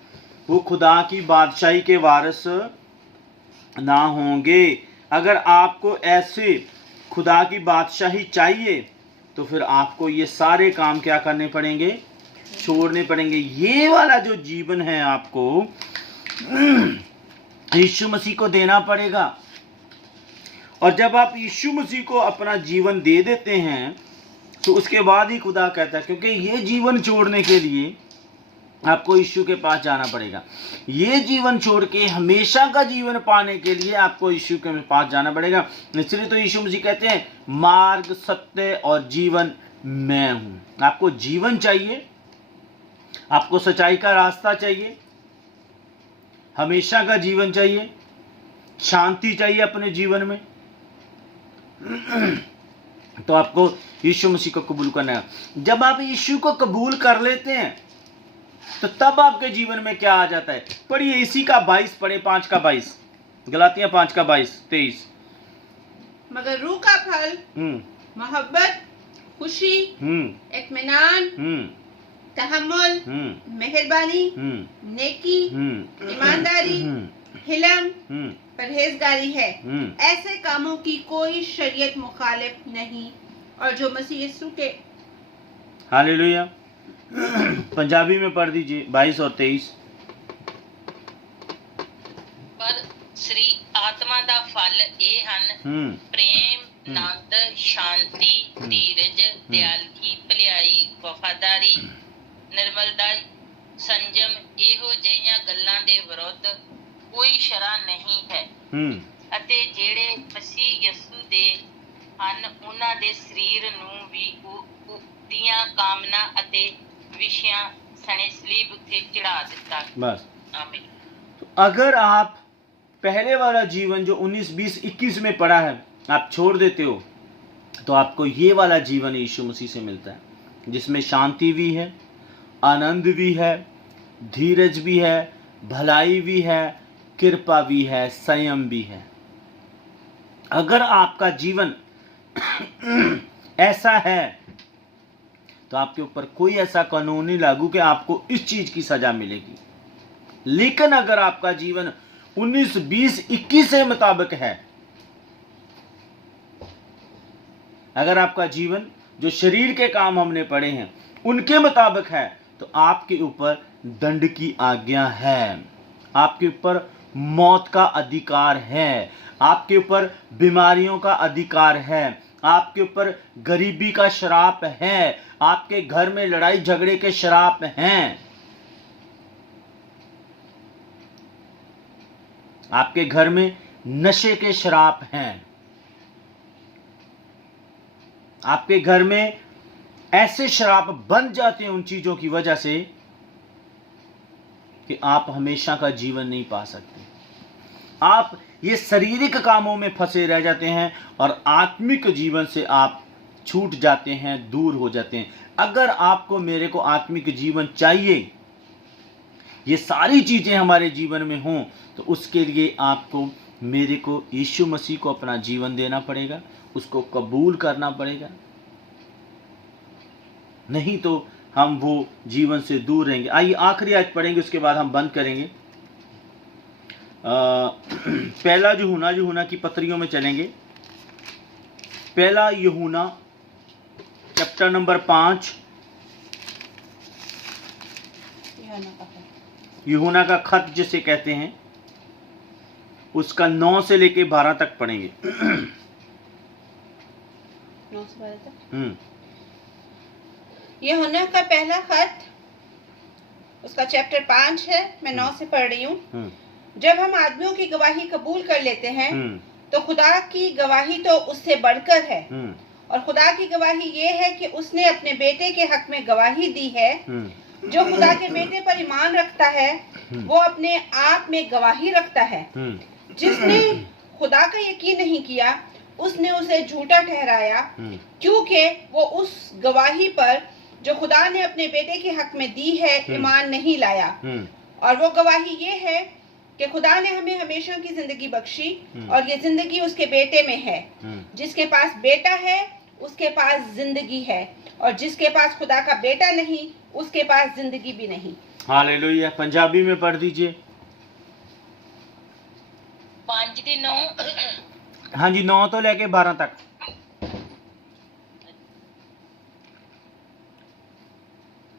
वो खुदा की बादशाही के वारिस ना होंगे। अगर आपको ऐसे खुदा की बादशाही चाहिए तो फिर आपको ये सारे काम क्या करने पड़ेंगे, छोड़ने पड़ेंगे। ये वाला जो जीवन है आपको यीशु मसीह को देना पड़ेगा। और जब आप यीशु मसीह को अपना जीवन दे देते हैं तो उसके बाद ही खुदा कहता है, क्योंकि ये जीवन छोड़ने के लिए आपको यीशु के पास जाना पड़ेगा। ये जीवन छोड़ के हमेशा का जीवन पाने के लिए आपको यीशु के पास जाना पड़ेगा। इसलिए तो यीशु मसीह कहते हैं मार्ग, सत्य और जीवन मैं हूं। आपको जीवन चाहिए, आपको सच्चाई का रास्ता चाहिए, हमेशा का जीवन चाहिए, शांति चाहिए अपने जीवन में, तो आपको यीशु मसीह को कबूल करना है। जब आप यीशु को कबूल कर लेते हैं तो तब आपके जीवन में क्या आ जाता है। पढ़िए इसी का 22 पढ़े, 5 का 22, गलातियां 5 का 22, 23। मगर रूह का फल मोहब्बत, खुशी, इत्मीनान, तहम्मुल, मेहरबानी, नेकी, ईमानदारी, हिलम, परहेजगारी है। ऐसे कामों की कोई शरीयत मुखालिफ नहीं और जो मसीह यीशु के हालेलुया। पंजाबी में पढ़ दीजिए 22 और 23। पर श्री आत्मा दा फल ये हन प्रेम, नंद, शांति, धीरज, दयालगी, भलाई, वफादारी, निर्मलता, संजम। ਇਹੋ ਜਿਹੀਆਂ ਗੱਲਾਂ ਦੇ ਵਿਰੁੱਧ ਕੋਈ ਸ਼ਰ੍ਹਾ ਨਹੀਂ ਹੈ ਅਤੇ ਜਿਹੜੇ ਮਸੀਹ ਯਿਸੂ ਦੇ ਹਨ ਉਹਨਾਂ ਦੇ ਸਰੀਰ ਨੂੰ ਵੀ ਦੀਆਂ ਕਾਮਨਾ ਅਤੇ ਵਿਸ਼ਿਆਂ ਸਣੇ ਸਲੀਬ ਉੱਤੇ ਚੜਾ ਦਿੱਤਾ। बस आमीन। अगर आप पहले वाला जीवन जो 19, 20, 21 में पड़ा है आप छोड़ देते हो तो आपको ये वाला जीवन यीशु मसीह से मिलता है जिसमें शांति भी है, आनंद भी है, धीरज भी है, भलाई भी है, कृपा भी है, संयम भी है। अगर आपका जीवन ऐसा है तो आपके ऊपर कोई ऐसा कानून नहीं लागू कि आपको इस चीज की सजा मिलेगी। लेकिन अगर आपका जीवन 19, 20, 21 के मुताबिक है, अगर आपका जीवन जो शरीर के काम हमने पढ़े हैं उनके मुताबिक है तो आपके ऊपर दंड की आज्ञा है, आपके ऊपर मौत का अधिकार है, आपके ऊपर बीमारियों का अधिकार है, आपके ऊपर गरीबी का श्राप है, आपके घर में लड़ाई झगड़े के श्राप हैं, आपके घर में नशे के श्राप हैं, आपके घर में ऐसे श्राप बन जाते हैं उन चीजों की वजह से कि आप हमेशा का जीवन नहीं पा सकते। आप ये शारीरिक कामों में फंसे रह जाते हैं और आत्मिक जीवन से आप छूट जाते हैं, दूर हो जाते हैं। अगर आपको मेरे को आत्मिक जीवन चाहिए, ये सारी चीजें हमारे जीवन में हों, तो उसके लिए आपको मेरे को यीशु मसीह को अपना जीवन देना पड़ेगा, उसको कबूल करना पड़ेगा, नहीं तो हम वो जीवन से दूर रहेंगे। आइए आखिरी आयत पढ़ेंगे, उसके बाद हम बंद करेंगे। पहला यूहन्ना की पत्रियों में चलेंगे। पहला यूहन्ना चैप्टर नंबर 5, यूहन्ना का खत जिसे कहते हैं, उसका 9 से लेके 12 तक पढ़ेंगे। 9 से 12 तक। यूहन्ना का पहला खत, उसका चैप्टर 5 है। मैं 9 से पढ़ रही हूँ। जब हम आदमियों की गवाही कबूल कर लेते हैं तो खुदा की गवाही तो उससे बढ़कर है, और खुदा की गवाही ये है कि उसने अपने बेटे के हक में गवाही दी है। जो खुदा के बेटे पर ईमान रखता है वो अपने आप में गवाही रखता है। जिसने खुदा का यकीन नहीं किया उसने उसे झूठा ठहराया, क्योंकि वो उस गवाही पर जो खुदा ने अपने बेटे के हक में दी है ईमान नहीं लाया। और वो गवाही ये है कि खुदा ने हमें हमेशा की जिंदगी बख्शी, और ये जिंदगी उसके बेटे में है। जिसके पास बेटा है उसके पास जिंदगी है, और जिसके पास खुदा का बेटा नहीं उसके पास जिंदगी भी नहीं। हालेलुया। पंजाबी में पढ़ दीजिए। 5 ਦੀ 9। हाँ जी, 9 तो लेके 12 तक।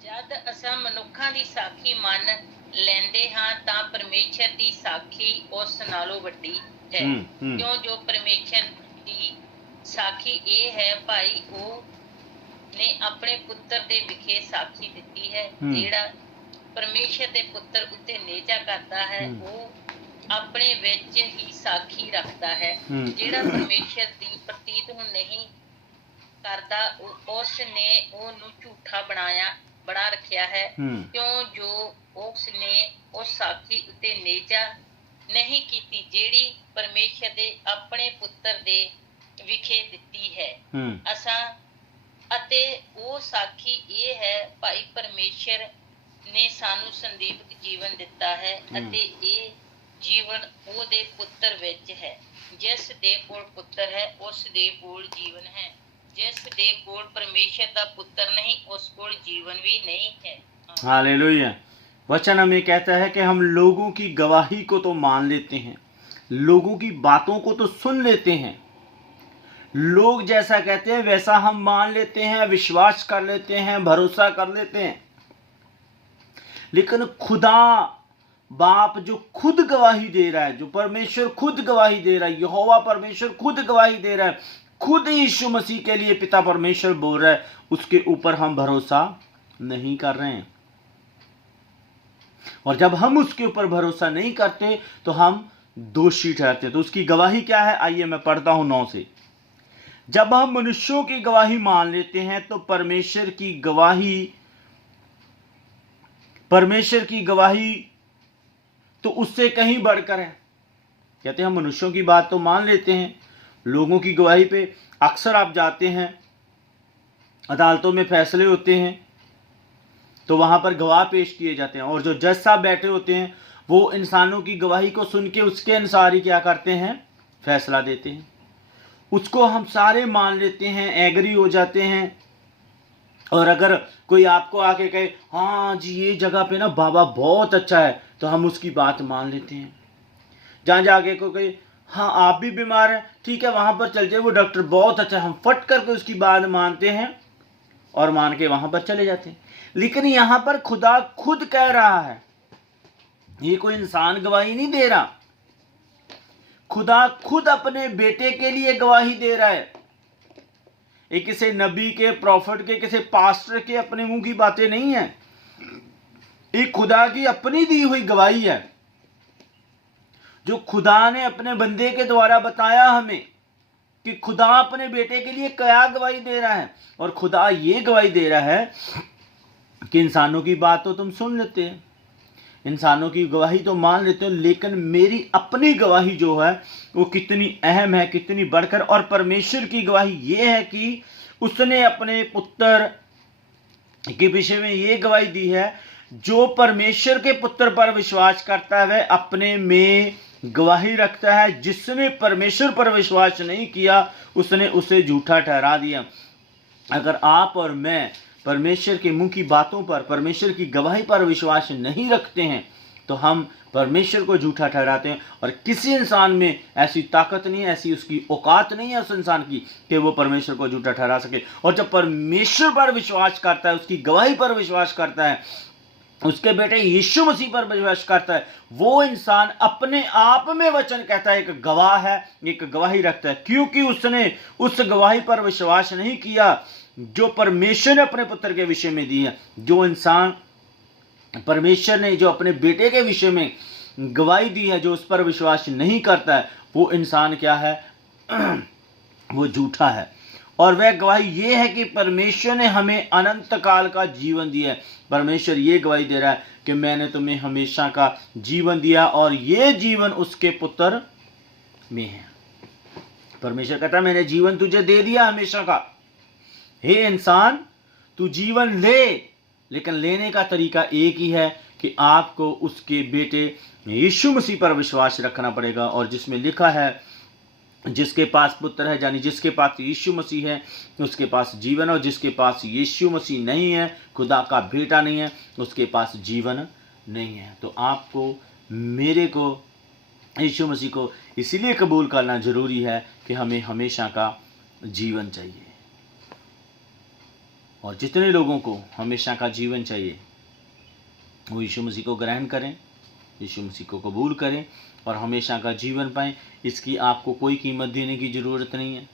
ਜਦ ਅਸਾਂ ਮਨੁੱਖਾਂ ਦੀ ਸਾਖੀ ਮੰਨ ਲੈਂਦੇ ਹਾਂ ਤਾਂ ਪਰਮੇਸ਼ਰ ਦੀ ਸਾਖੀ ਉਸ ਨਾਲੋਂ ਵੱਡੀ ਹੈ। ਕਿਉਂ ਜੋ ਪਰਮੇਸ਼ਰ ਦੀ ਸਾਖੀ ਇਹ ਹੈ, ਭਾਈ ਉਹ ਨੇ ਆਪਣੇ ਪੁੱਤਰ ਦੇ ਵਿਖੇ ਸਾਖੀ ਦਿੱਤੀ ਹੈ। ਜਿਹੜਾ ਪਰਮੇਸ਼ਰ ਦੇ ਪੁੱਤਰ ਉੱਤੇ ਨੇਜਾ ਕਰਦਾ ਹੈ ਉਹ ਆਪਣੇ ਵਿੱਚ ਹੀ ਸਾਖੀ ਰੱਖਦਾ ਹੈ। ਜਿਹੜਾ ਪਰਮੇਸ਼ਰ ਦੀ ਪ੍ਰਤੀਤ ਨੂੰ ਨਹੀਂ ਕਰਦਾ ਉਸ ਨੇ ਉਹਨੂੰ ਝੂਠਾ ਬਣਾ ਰੱਖਿਆ ਹੈ। ਕਿਉਂ ਜੋ ਉਸ ਨੇ ਉਸ ਸਾਖੀ ਉੱਤੇ ਨੇਜਾ ਨਹੀਂ ਕੀਤੀ ਜਿਹੜੀ ਪਰਮੇਸ਼ਰ ਦੇ ਆਪਣੇ ਪੁੱਤਰ ਦੇ ਵਿਖੇ ਦਿੱਤੀ ਹੈ। ਅਸਾਂ ਅਤੇ ਉਹ ਸਾਖੀ ਇਹ ਹੈ, ਭਾਈ ਪਰਮੇਸ਼ਰ ਨੇ ਸਾਨੂੰ ਸੰਦੀਪਕ ਜੀਵਨ ਦਿੱਤਾ ਹੈ ਅਤੇ ਇਹ ਜੀਵਨ ਉਹਦੇ ਪੁੱਤਰ ਵਿੱਚ ਹੈ। ਜਿਸ ਦੇ ਕੋਲ ਪੁੱਤਰ ਹੈ ਉਸ ਦੇ ਕੋਲ ਜੀਵਨ ਹੈ। ਜਿਸ ਦੇ ਕੋਲ परमेश्वर ਦਾ पुत्र नहीं उस कोल जीवन भी नहीं है। हालेलुया। वचन हमें कहता है कि हम लोगों की गवाही को तो मान लेते हैं, लोगों की बातों को तो सुन लेते हैं, लोग जैसा कहते हैं वैसा हम मान लेते हैं, विश्वास कर लेते हैं, भरोसा कर लेते हैं, लेकिन खुदा बाप जो खुद गवाही दे रहा है, जो परमेश्वर खुद गवाही दे रहा है, यहोवा परमेश्वर खुद गवाही दे रहा है, खुद यीशु मसीह के लिए पिता परमेश्वर बोल रहा है, उसके ऊपर हम भरोसा नहीं कर रहे हैं। और जब हम उसके ऊपर भरोसा नहीं करते तो हम दोषी ठहरते। तो उसकी गवाही क्या है, आइए मैं पढ़ता हूं 9 से। जब हम मनुष्यों की गवाही मान लेते हैं तो परमेश्वर की गवाही तो उससे कहीं बढ़कर है। कहते हैं हम मनुष्यों की बात तो मान लेते हैं, लोगों की गवाही पे अक्सर आप जाते हैं, अदालतों में फैसले होते हैं तो वहां पर गवाह पेश किए जाते हैं, और जो जज साहब बैठे होते हैं वो इंसानों की गवाही को सुन के उसके अनुसार ही क्या करते हैं, फैसला देते हैं। उसको हम सारे मान लेते हैं, एग्री हो जाते हैं। और अगर कोई आपको आके कहे हाँ जी ये जगह पे ना बाबा बहुत अच्छा है, तो हम उसकी बात मान लेते हैं। जहाँ जाके कोई कहे हाँ आप भी बीमार हैं, ठीक है वहाँ पर चल जाए, वो डॉक्टर बहुत अच्छा है, हम फट करके उसकी बात मानते हैं और मान के वहाँ पर चले जाते हैं। लेकिन यहाँ पर खुदा खुद कह रहा है, ये कोई इंसान गवाही नहीं दे रहा, खुदा खुद अपने बेटे के लिए गवाही दे रहा है। ये किसी नबी के, प्रॉफिट के, किसी पास्टर के अपने मुंह की बातें नहीं है, ये खुदा की अपनी दी हुई गवाही है, जो खुदा ने अपने बंदे के द्वारा बताया हमें कि खुदा अपने बेटे के लिए क्या गवाही दे रहा है। और खुदा ये गवाही दे रहा है कि इंसानों की बात तो तुम सुन लेते हैं, इंसानों की गवाही तो मान लेते हो, लेकिन मेरी अपनी गवाही जो है वो कितनी अहम है, कितनी बढ़कर। और परमेश्वर की गवाही ये है कि उसने अपने पुत्र के विषय में ये गवाही दी है, जो परमेश्वर के पुत्र पर विश्वास करता है वह अपने में गवाही रखता है, जिसने परमेश्वर पर विश्वास नहीं किया उसने उसे झूठा ठहरा दिया। अगर आप और मैं परमेश्वर के मुंह की बातों पर, परमेश्वर की गवाही पर विश्वास नहीं रखते हैं तो हम परमेश्वर को झूठा ठहराते हैं। और किसी इंसान में ऐसी ताकत नहीं है, ऐसी उसकी औकात नहीं है उस इंसान की कि वो परमेश्वर को झूठा ठहरा सके। और जब परमेश्वर पर विश्वास करता है, उसकी गवाही पर विश्वास करता है, उसके बेटे यीशु मसीह पर विश्वास करता है, वो इंसान अपने आप में वचन कहता है एक गवाह है, एक गवाही रखता है, क्योंकि उसने उस गवाही पर विश्वास नहीं किया जो परमेश्वर ने अपने पुत्र के विषय में दी है। जो इंसान परमेश्वर ने जो अपने बेटे के विषय में गवाही दी है, जो उस पर विश्वास नहीं करता है, वो इंसान क्या है, वो झूठा है। और वह गवाही ये है कि परमेश्वर ने हमें अनंत काल का जीवन दिया है। परमेश्वर ये गवाही दे रहा है कि मैंने तुम्हें हमेशा का जीवन दिया और ये जीवन उसके पुत्र में है। परमेश्वर कहता है मैंने जीवन तुझे दे दिया हमेशा का। हे इंसान तू जीवन ले, लेकिन लेने का तरीका एक ही है कि आपको उसके बेटे यीशु मसीह पर विश्वास रखना पड़ेगा। और जिसमें लिखा है जिसके पास पुत्र है, यानी जिसके पास यीशु मसीह है उसके पास जीवन, और जिसके पास यीशु मसीह नहीं है, खुदा का बेटा नहीं है, उसके पास जीवन नहीं है। तो आपको, मेरे को, यीशु मसीह को इसीलिए कबूल करना जरूरी है कि हमें हमेशा का जीवन चाहिए। और जितने लोगों को हमेशा का जीवन चाहिए वो यीशु मसीह को ग्रहण करें, यीशु मसीह को कबूल करें और हमेशा का जीवन पाएं। इसकी आपको कोई कीमत देने की ज़रूरत नहीं है,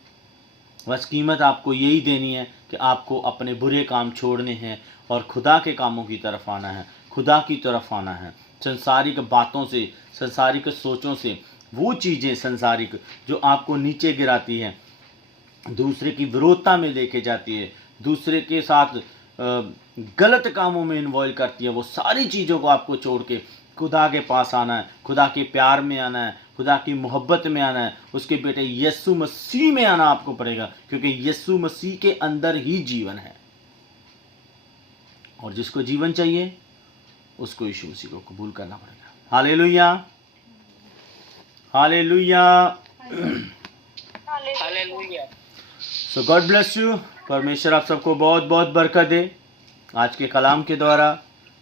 बस कीमत आपको यही देनी है कि आपको अपने बुरे काम छोड़ने हैं और खुदा के कामों की तरफ आना है, खुदा की तरफ आना है। संसारिक बातों से, संसारिक सोचों से, वो चीज़ें संसारिक जो आपको नीचे गिराती हैं, दूसरे की विरोधता में लेके जाती है, दूसरे के साथ गलत कामों में इन्वॉल्व करती है, वो सारी चीज़ों को आपको छोड़ के खुदा के पास आना है, खुदा के प्यार में आना है, खुदा की मोहब्बत में आना है, उसके बेटे यीशु मसीह में आना आपको पड़ेगा, क्योंकि यीशु मसीह के अंदर ही जीवन है। और जिसको जीवन चाहिए उसको यीशु मसीह को कबूल करना पड़ेगा। Hallelujah. Hallelujah. Hallelujah. So God bless you. परमेश्वर आप सबको बहुत बहुत बरकत दे। आज के कलाम के द्वारा,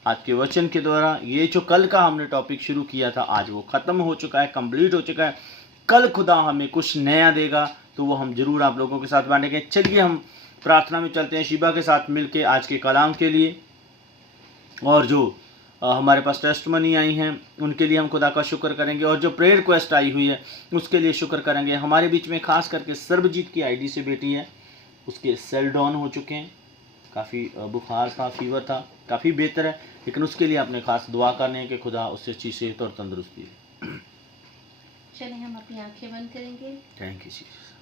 आज के वचन के द्वारा, ये जो कल का हमने टॉपिक शुरू किया था आज वो ख़त्म हो चुका है, कंप्लीट हो चुका है। कल खुदा हमें कुछ नया देगा तो वो हम जरूर आप लोगों के साथ बांटेंगे। चलिए हम प्रार्थना में चलते हैं शीबा के साथ मिलके आज के कलाम के लिए। और जो हमारे पास टेस्टमनी आई हैं उनके लिए हम खुदा का शुक्र करेंगे, और जो प्रेयर रिक्वेस्ट आई हुई है उसके लिए शुक्र करेंगे। हमारे बीच में खास करके सर्वजीत की आईडी से बेटी है, उसके सेल डाउन हो चुके हैं, काफ़ी बुखार था, फीवर था, काफ़ी बेहतर है, लेकिन उसके लिए अपने खास दुआ करने हैं कि खुदा उससे अच्छी सेहत और तंदुरुस्ती है। चलिए हम अपनी आंखें बंद करेंगे। Thank you Jesus.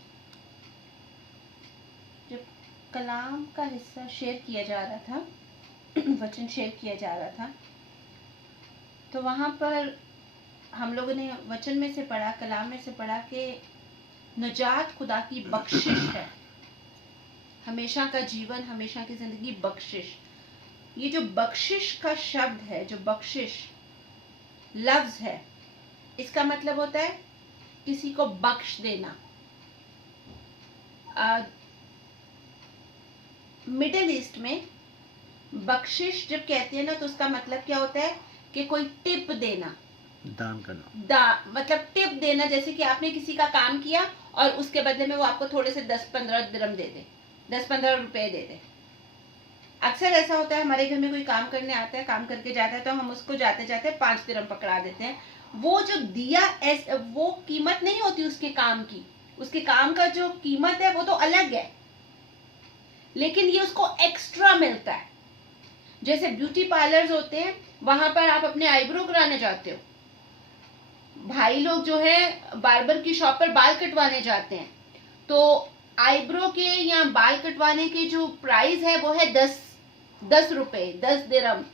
जब कलाम का हिस्सा शेयर किया जा रहा था, वचन शेयर किया जा रहा था, तो वहाँ पर हम लोगों ने वचन में से पढ़ा, कलाम में से पढ़ा कि नजात खुदा की बख्शिश है, हमेशा का जीवन, हमेशा की जिंदगी, बख्शिश। ये जो बख्शिश का शब्द है, जो बख्शिश लफ्ज है, इसका मतलब होता है किसी को बख्श देना। मिडिल ईस्ट में बख्शिश जब कहते हैं ना, तो उसका मतलब क्या होता है कि कोई टिप देना, दान करना, मतलब टिप देना। जैसे कि आपने किसी का काम किया और उसके बदले में वो आपको थोड़े से 10-15 दिरहम दे दे, 10-15 रुपए दे दे। अक्सर ऐसा होता है, हमारे घर में कोई काम करने आता है, काम करके जाता है, तो हम उसको जाते जाते 5 दिरहम पकड़ा देते हैं। वो जो दिया वो कीमत नहीं होती उसके काम की, उसके काम का जो कीमत है वो तो अलग है, लेकिन ये उसको एक्स्ट्रा मिलता है। जैसे ब्यूटी पार्लर्स होते हैं, वहां पर आप अपने आईब्रो कराने जाते हो, भाई लोग जो है बार्बर की शॉप पर बाल कटवाने जाते हैं, तो आईब्रो के या बाल कटवाने की जो प्राइस है वो है 10 रुपए, 10 दिरहम।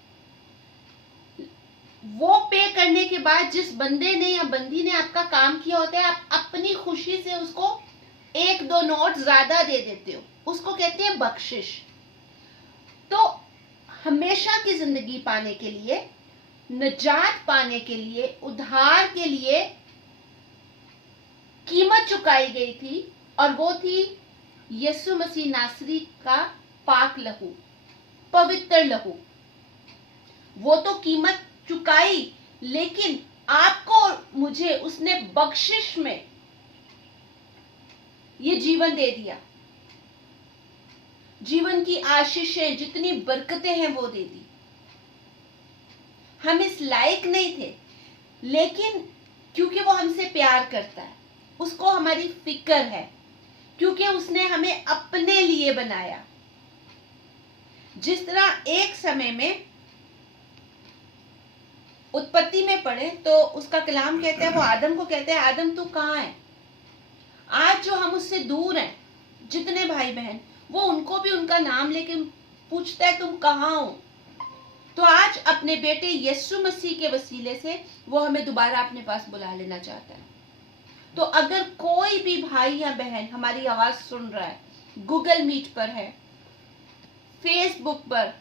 वो पे करने के बाद जिस बंदे ने या बंदी ने आपका काम किया होता है, आप अपनी खुशी से उसको 1-2 नोट ज्यादा दे देते हो, उसको कहते हैं बख्शिश। तो हमेशा की जिंदगी पाने के लिए, निजात पाने के लिए, उद्धार के लिए कीमत चुकाई गई थी, और वो थी यीशु मसीह नासरी का पाक लहू, पवित्र लहू। वो तो कीमत चुकाई, लेकिन आपको और मुझे उसने बख्शिश में ये जीवन दे दिया। जीवन की आशीषें, जितनी बरकतें हैं वो दे दी। हम इस लायक नहीं थे, लेकिन क्योंकि वो हमसे प्यार करता है, उसको हमारी फिक्र है, क्योंकि उसने हमें अपने लिए बनाया। जिस तरह एक समय में उत्पत्ति में पढ़े तो उसका कलाम कहता है, वो आदम को कहता है, आदम तू कहाँ है। आज जो हम उससे दूर हैं, जितने भाई बहन, वो उनको भी उनका नाम लेके पूछता है तुम कहाँ हो। तो आज अपने बेटे यीशु मसीह के वसीले से वो हमें दोबारा अपने पास बुला लेना चाहता है। तो अगर कोई भी भाई या बहन हमारी आवाज सुन रहा है, गूगल मीट पर है, फेसबुक पर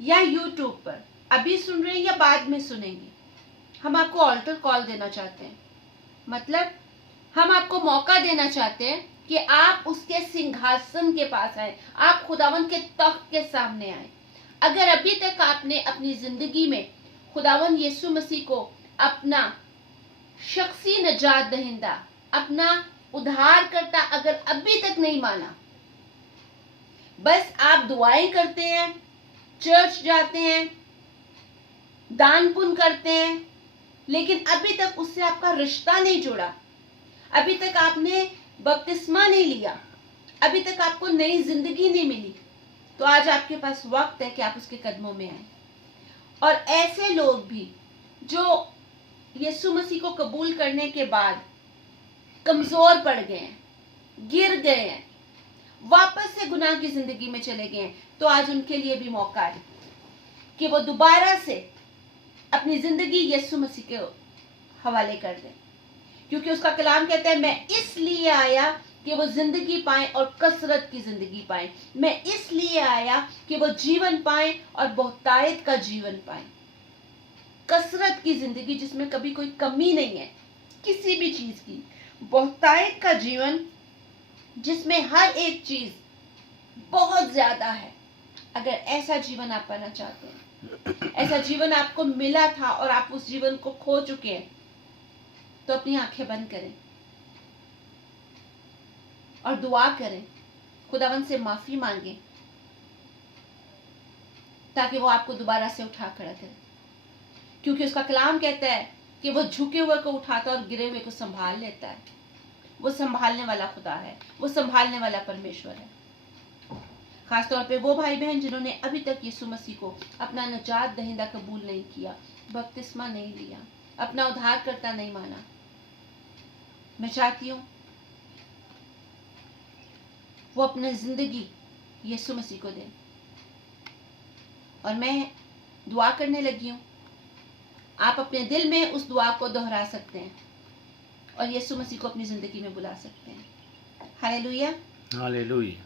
या यूट्यूब पर, अभी सुन रहे हैं या बाद में सुनेंगे, हम आपको ऑल्टर कॉल देना चाहते हैं। मतलब हम आपको मौका देना चाहते हैं कि आप उसके सिंहासन के पास आए, आप खुदावन के तख्त के सामने आए। अगर अभी तक आपने अपनी जिंदगी में खुदावन यीशु मसीह को अपना शख्सी नजात दहिंदा, अपना उद्धारकर्ता अगर अभी तक नहीं माना, बस आप दुआएं करते हैं, चर्च जाते हैं, दान पुण्य करते हैं, लेकिन अभी तक उससे आपका रिश्ता नहीं जुड़ा, अभी तक आपने बपतिस्मा नहीं लिया, अभी तक आपको नई जिंदगी नहीं मिली, तो आज आपके पास वक्त है कि आप उसके कदमों में आए। और ऐसे लोग भी जो यीशु मसीह को कबूल करने के बाद कमजोर पड़ गए हैं, गिर गए हैं, वापस से गुनाह की जिंदगी में चले गए हैं, तो आज उनके लिए भी मौका है कि वो दोबारा से अपनी जिंदगी यीशु मसीह के हवाले कर दें। क्योंकि उसका कलाम कहता है, मैं इसलिए आया कि वो जिंदगी पाएं और कसरत की जिंदगी पाएं। मैं इसलिए आया कि वो जीवन पाएं और बहुतायत का जीवन पाएं। कसरत की जिंदगी जिसमें कभी कोई कमी नहीं है, किसी भी चीज की, बहुतायत का जीवन जिसमें हर एक चीज बहुत ज्यादा है। अगर ऐसा जीवन आप पाना चाहते हैं, ऐसा जीवन आपको मिला था और आप उस जीवन को खो चुके हैं, तो अपनी आंखें बंद करें और दुआ करें, खुदावंद से माफी मांगे ताकि वो आपको दोबारा से उठा खड़ा करे। क्योंकि उसका कलाम कहता है कि वो झुके हुए को उठाता और गिरे हुए को संभाल लेता है। वो संभालने वाला खुदा है, वो संभालने वाला परमेश्वर है। खासतौर पे वो भाई बहन जिन्होंने अभी तक यीशु मसीह को अपना निजात दहिंदा कबूल नहीं किया, बपतिस्मा नहीं लिया, अपना उद्धारकर्ता नहीं माना, मैं चाहती हूँ वो अपनी जिंदगी यीशु मसीह को दें। और मैं दुआ करने लगी हूँ, आप अपने दिल में उस दुआ को दोहरा सकते हैं और यीशु मसीह को अपनी जिंदगी में बुला सकते हैं। Hallelujah, hallelujah.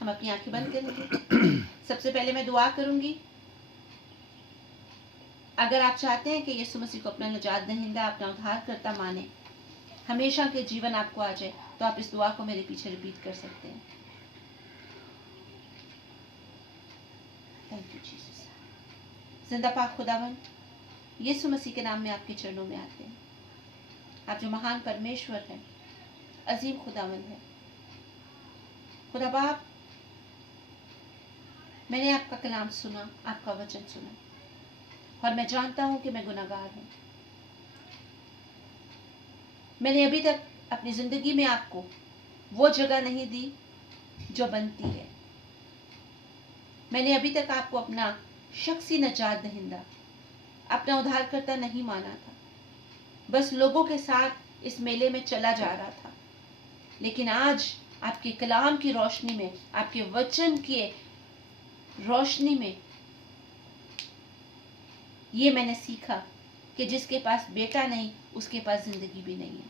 हम अपनी आंखें बंद करेंगे। सबसे पहले मैं दुआ करूंगी। अगर आप चाहते हैं कि यीशु मसीह को अपना निजात दहिंदा, अपना उद्धारकर्ता माने, हमेशा के जीवन आपको आ जाए, तो आप इस दुआ को मेरे पीछे रिपीट कर सकते हैं। Thank you Jesus. जिंदा पाक खुदावन, यीशु मसीह के नाम में आपके चरणों में आते हैं। आप जो महान परमेश्वर हैं, अजीम खुदावन है। खुदा बाप, मैंने आपका कलाम सुना, आपका वचन सुना, और मैं जानता हूं कि मैं गुनाहगार हूं। मैंने अभी तक अपनी जिंदगी में आपको वो जगह नहीं दी जो बनती है। मैंने अभी तक आपको अपना शख्सी निजात दहिंदा, अपना उद्धारकर्ता नहीं माना था। बस लोगों के साथ इस मेले में चला जा रहा था। लेकिन आज आपके कलाम की रोशनी में, आपके वचन की रोशनी में ये मैंने सीखा कि जिसके पास बेटा नहीं, उसके पास जिंदगी भी नहीं है।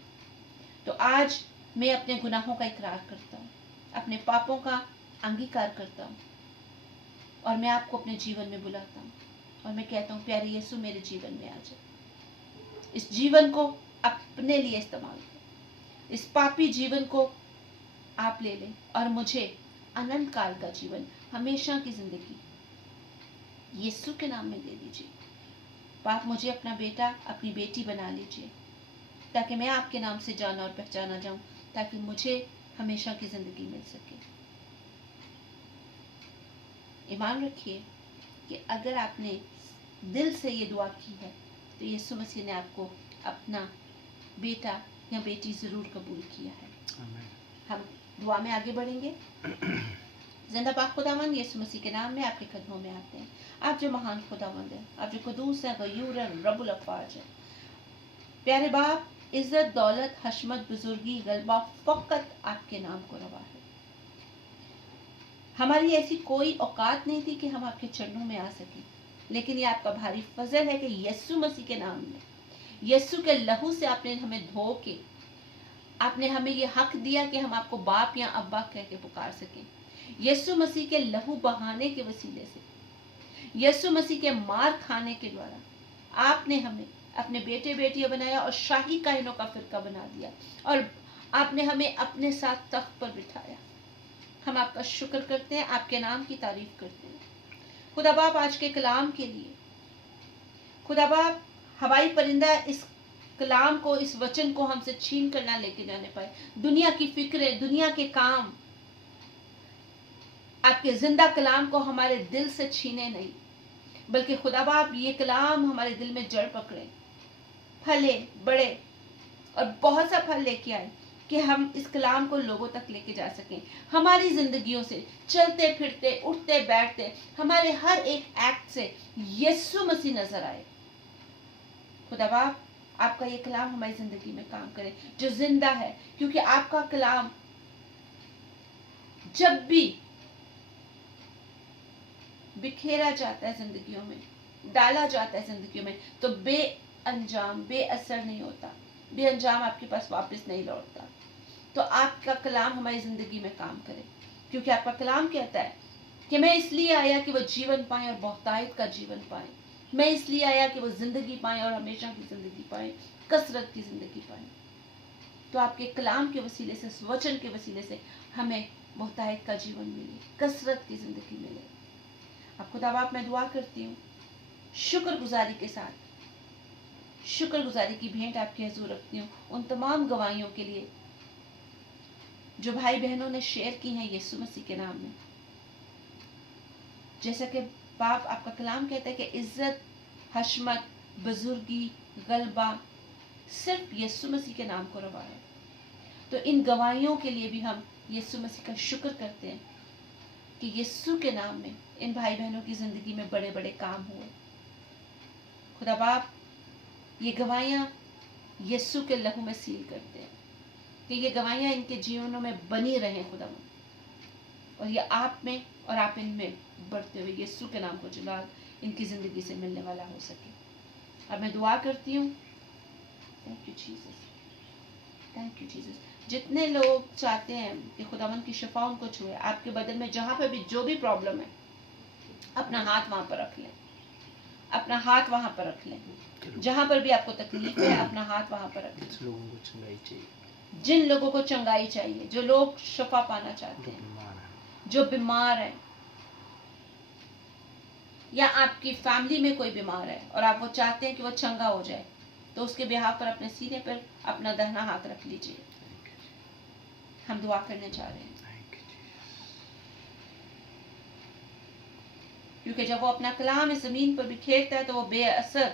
तो आज मैं अपने गुनाहों का इकरार करता हूँ, अपने पापों का अंगीकार करता हूँ, और मैं आपको अपने जीवन में बुलाता हूँ और मैं कहता हूँ, प्यारे यीशु मेरे जीवन में आ जाए। इस जीवन को अपने लिए इस्तेमाल करें। इस पापी जीवन को आप ले लें और मुझे अनंत काल का जीवन, हमेशा की जिंदगी यीशु के नाम में दे दीजिए। आप मुझे अपना बेटा, अपनी बेटी बना लीजिए, ताकि मैं आपके नाम से जाना और पहचाना जाऊं, ताकि मुझे हमेशा की जिंदगी मिल सके। ईमान रखिए कि अगर आपने दिल से ये दुआ की है, तो यीशु मसीह ने आपको अपना बेटा या बेटी जरूर कबूल किया है। हम दुआ में आगे बढ़ेंगे। जिंदा पाक खुदावंद, यीशु मसीह के नाम में आपके कदमों में आते हैं। आप जो महान खुदावंद है, आप जो कुदूस है, गयूर है, रब्बुल अफ़ाज है। प्यारे बाप, इज्जत, दौलत, हशमत, बुजुर्गी, गलबा फकत आपके नाम को रवा है। हमारी ऐसी कोई औकात नहीं थी कि हम आपके चरणों में आ सके, लेकिन ये आपका भारी फजल है कि यीशु मसीह के नाम में, यीशु के लहू से आपने हमें धो के, आपने हमें ये हक दिया कि हम आपको बाप या अब्बा कह के पुकार सकें। यीशु मसीह के लहू बहाने के वसीले से, यीशु मसीह के मार खाने के द्वारा आपने हमें अपने बेटे बेटियां बनाया और शाही कायनों का फिरका बना दिया, और आपने हमें अपने साथ तख्त पर बिठाया। हम आपका शुक्र करते हैं, आपके नाम की तारीफ करते हैं। खुदा बाप, आज के कलाम के लिए खुदा बाप, हवाई परिंदा इस कलाम को, इस वचन को हमसे छीन कर ना लेके जाने पाए। दुनिया की फिक्रें, दुनिया के काम आपके जिंदा कलाम को हमारे दिल से छीने नहीं, बल्कि खुदा बाप ये कलाम हमारे दिल में जड़ पकड़े, फले बड़े और बहुत सा फल लेके आए, कि हम इस कलाम को लोगों तक लेके जा सकें। हमारी जिंदगियों से, चलते फिरते, उठते बैठते, हमारे हर एक एक्ट से यीशु मसीह नजर आए। खुदा बाप, आपका ये कलाम हमारी जिंदगी में काम करे, जो जिंदा है, क्योंकि आपका कलाम जब भी बिखेरा जाता है जिंदगियों में, डाला जाता है जिंदगियों में, तो बेअंजाम, बेअसर नहीं होता, बेअंजाम आपके पास वापस नहीं लौटता। तो आपका कलाम हमारी जिंदगी में काम करे, क्योंकि आपका कलाम कहता है कि मैं इसलिए आया कि वो जीवन पाए और बहुतायत का जीवन पाए। मैं इसलिए आया कि वो जिंदगी पाए और हमेशा की जिंदगी पाए। कसरत की जिंदगी पाएं। तो आपके कलाम के वसीले से, वचन के वसीले से हमें मोहतायत का जीवन मिले, कसरत की जिंदगी मिले। अब खुदा बाप मैं दुआ करती हूँ शुक्रगुजारी के साथ, शुक्रगुजारी की भेंट आपके हजूर रखती हूँ उन तमाम गवाहियों के लिए जो भाई बहनों ने शेयर की हैं यीशु मसीह के नाम में। जैसा कि बाप आपका कलाम कहता है कि इज्जत, हशमत, बुजुर्गी, गलबा सिर्फ यीशु मसीह के नाम को रवा है। तो इन गवाहियों के लिए भी हम यीशु मसीह का शुक्र करते हैं कि यीशु के नाम में इन भाई बहनों की जिंदगी में बड़े बड़े काम हुए। खुदा बाप ये गवाहियां यीशु के लहू में सील करते हैं कि ये गवाहियां इनके जीवनों में बनी रहें खुदा, और ये आप में और आप इनमें बढ़ते हुए यीशु के नाम को जलाल इनकी जिंदगी से मिलने वाला हो सके। अब मैं दुआ करती हूँ, thank you Jesus, thank you Jesus. जितने लोग चाहते हैं कि खुदावंद की शिफा उनको छुए, आपके बदन में जहां पर भी जो भी प्रॉब्लम है अपना हाथ वहां पर रख लें, अपना हाथ वहां पर रख लें। जहां पर भी आपको तकलीफ है अपना हाथ वहां पर रख लें। लोगों को चंगाई चाहिए, जिन लोगों को चंगाई चाहिए, जो लोग शिफा पाना चाहते हैं, जो बीमार है, या आपकी फैमिली में कोई बीमार है और आप वो चाहते हैं कि वो चंगा हो जाए, तो उसके बिहाफ पर अपने सीने पर अपना दाहिना हाथ रख लीजिए। हम दुआ करने जा रहे हैं क्योंकि जब वो अपना कलाम इस जमीन पर बिखेरता है तो वो बेअसर,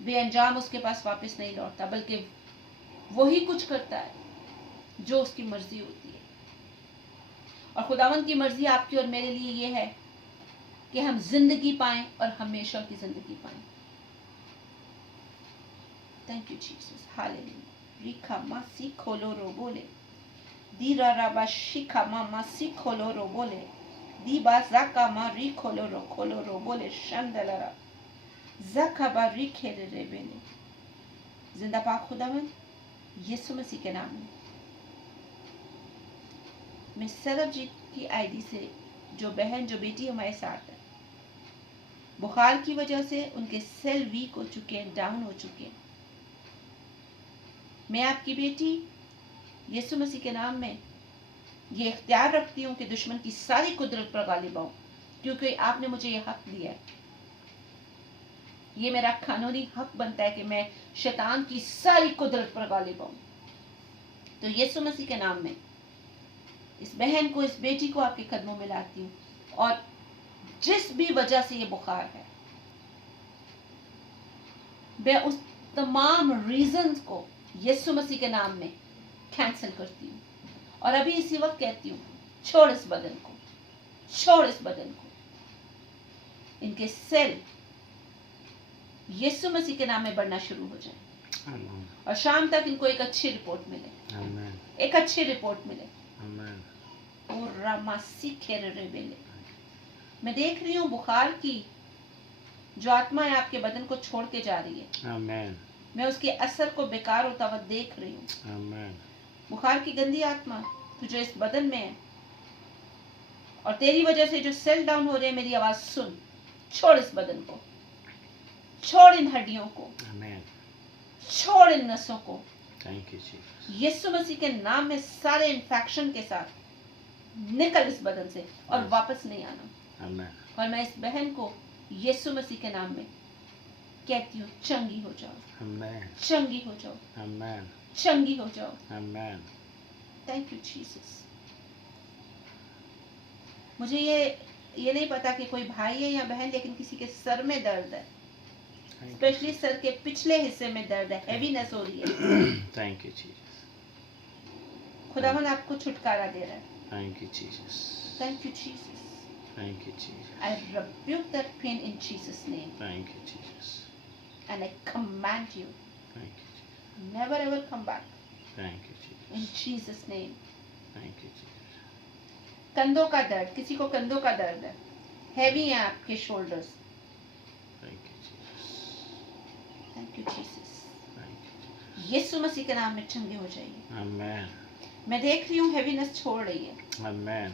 बेअंजाम उसके पास वापस नहीं लौटता, बल्कि वही कुछ करता है जो उसकी मर्जी होती है। और खुदावंद की मर्जी आपकी और मेरे लिए ये है कि हम जिंदगी पाएं और हमेशा की जिंदगी पाएं। Thank you Jesus, hallelujah. रिखा मासी खोलो रो बोले, दीरा राबा शिखा मामा सी खोलो रो बोले, दीबा जाका मा री खोलो रो बोले, शंदलरा जाका बा री खेले रे बेने। जिंदा पाक खुदावंद यीशु मसीह के नाम में मैं सरबजीत की आईडी से जो बहन, जो बेटी हमारे साथ है, बुखार की वजह से उनके सेल वीक हो चुके हैं, डाउन हो चुके हैं, मैं आपकी बेटी यीशु मसीह के नाम में ये इख्तियार रखती हूँ कि दुश्मन की सारी कुदरत पर गालिब आऊं, क्योंकि आपने मुझे ये हक दिया है। ये मेरा कानूनी हक बनता है कि मैं शैतान की सारी कुदरत पर गालिब आऊं। तो यीशु मसीह के नाम में इस बहन को, इस बेटी को आपके कदमों में लाती हूँ, और जिस भी वजह से ये बुखार है, मैं उस तमाम रीजंस को यीशु मसीह के नाम में कैंसिल करती हूँ, और अभी इसी वक्त कहती हूँ, छोड़ इस बदन को, छोड़ इस बदन को। इनके सेल यीशु मसीह के नाम में बढ़ना शुरू हो जाए, और शाम तक इनको एक अच्छी रिपोर्ट मिले, एक अच्छी रिपोर्ट मिले। और रामासी खेरे बेले, मैं देख रही हूँ बुखार की जो आत्मा है आपके बदन को छोड़ के जा रही है। आमीन। मैं उसके असर को बेकार होता हुआ देख रही हूँ। आमीन। बुखार की गंदी आत्मा तो जो इस बदन में है, और तेरी वजह से जो सेल डाउन हो रहे हैं, मेरी आवाज सुन, छोड़ इस बदन को, छोड़ इन हड्डियों को, आमीन। छोड़ इन नसों को। Thank you Jesus. Yeshu Masih के नाम में सारे इन्फेक्शन के साथ निकल इस बदन से और वापस नहीं आना। आमीन। और मैं इस बहन को यीशु मसीह के नाम में कहती हूँ, चंगी हो जाओ, आमीन। चंगी हो जाओ, आमीन। चंगी हो जाओ। आमीन। Thank you Jesus. मुझे ये नहीं पता कि कोई भाई है या बहन, लेकिन किसी के सर में दर्द है, स्पेशली सर के पिछले हिस्से में दर्द है, हैवीनेस हो रही है। Thank you Jesus. खुदावन आपको छुटकारा दे रहा है। Thank you Jesus. Thank you, Jesus. Thank you Jesus. I rebuke that pain in Jesus' name. Thank you Jesus. And I command you, Thank you Jesus. never ever come back. Thank you Jesus. In Jesus' name. Thank you Jesus. कंधों का दर्द, किसी को कंधों का दर्द है, heavy है आपके shoulders. Thank you Jesus. Thank you, Jesus. Thank you Jesus. यीशु मसीह के नाम में चंगे हो जाइए। Amen. मैं देख रही हूँ हैवीनेस छोड़ रही है, Amen.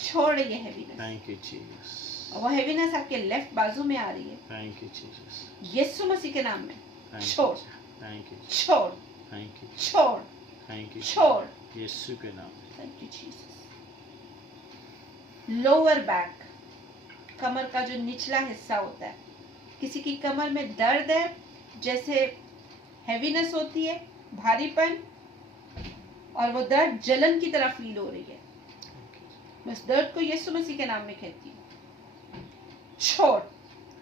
छोड़ रही है हैवीनेस। Thank you Jesus. और वो हैवीनेस आपके लेफ्ट बाजू में आ रही है। Thank you Jesus. यीशु मसीह के नाम में छोड़, थैंक यू, छोड़, थैंक यू, छोड़, थैंक यू, छोड़। यीशु के नाम में। Thank you Jesus. Lower back, कमर का जो निचला हिस्सा होता है, किसी की कमर में दर्द है, जैसे हैवीनेस होती है, भारीपन, और वो दर्द जलन की तरह फील हो रही है, मैं उस दर्द को यीशु मसीह के नाम में कहती हूँ, छोड़,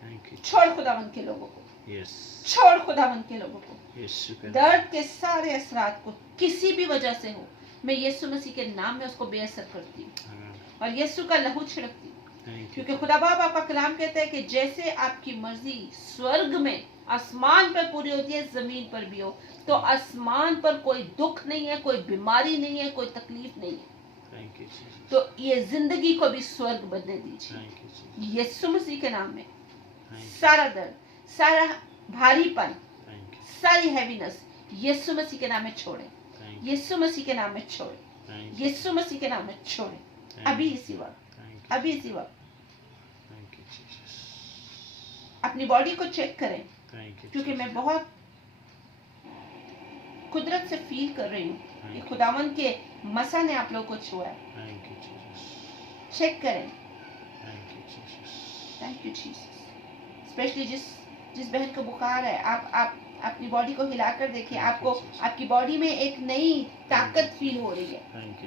थैंक यू, छोड़ खुदावंद के लोगों को, यस, छोड़ खुदावंद के लोगों को। यीशु के नाम दर्द के सारे असरात को किसी भी वजह से हो, मैं यीशु मसीह के नाम में उसको बेअसर करती हूँ में। और यीशु का लहू छिड़कती हूँ, थैंक यू, क्योंकि खुदा बाप आपका कलाम कहता है कि जैसे आपकी मर्जी स्वर्ग में आसमान पर पूरी होती है, जमीन पर भी हो। तो आसमान पर कोई दुख नहीं है, कोई बीमारी नहीं है, कोई तकलीफ नहीं है, थैंक यू जीसस, तो ये जिंदगी को भी स्वर्ग बनने दीजिए thank you Jesus, Yeshu Masih के नाम में। थैंक यू, सारा दर्द, सारा भारीपन, थैंक यू, सारी हैवीनेस यीशु मसीह के नाम में छोड़े, थैंक यू, यीशु मसीह के नाम में छोड़े, थैंक यू, यीशु मसीह के नाम में छोड़े, अभी इसी वक्त, थैंक यू, अभी इसी वक्त। थैंक यू जीसस, अपनी बॉडी को चेक करें, थैंक यू, क्योंकि मैं बहुत कुदरत से फील कर रही हूँ कि थैंक खुदावन के मसा ने आप लोगों को छुआ है। यू जीसस, चेक करें। Thank you Jesus, thank you Jesus. Specially जिस बहन को बुखार है, आप अपनी बॉडी को हिलाकर देखिए, आपको आपकी बॉडी में एक नई ताकत फील हो रही है। Thank you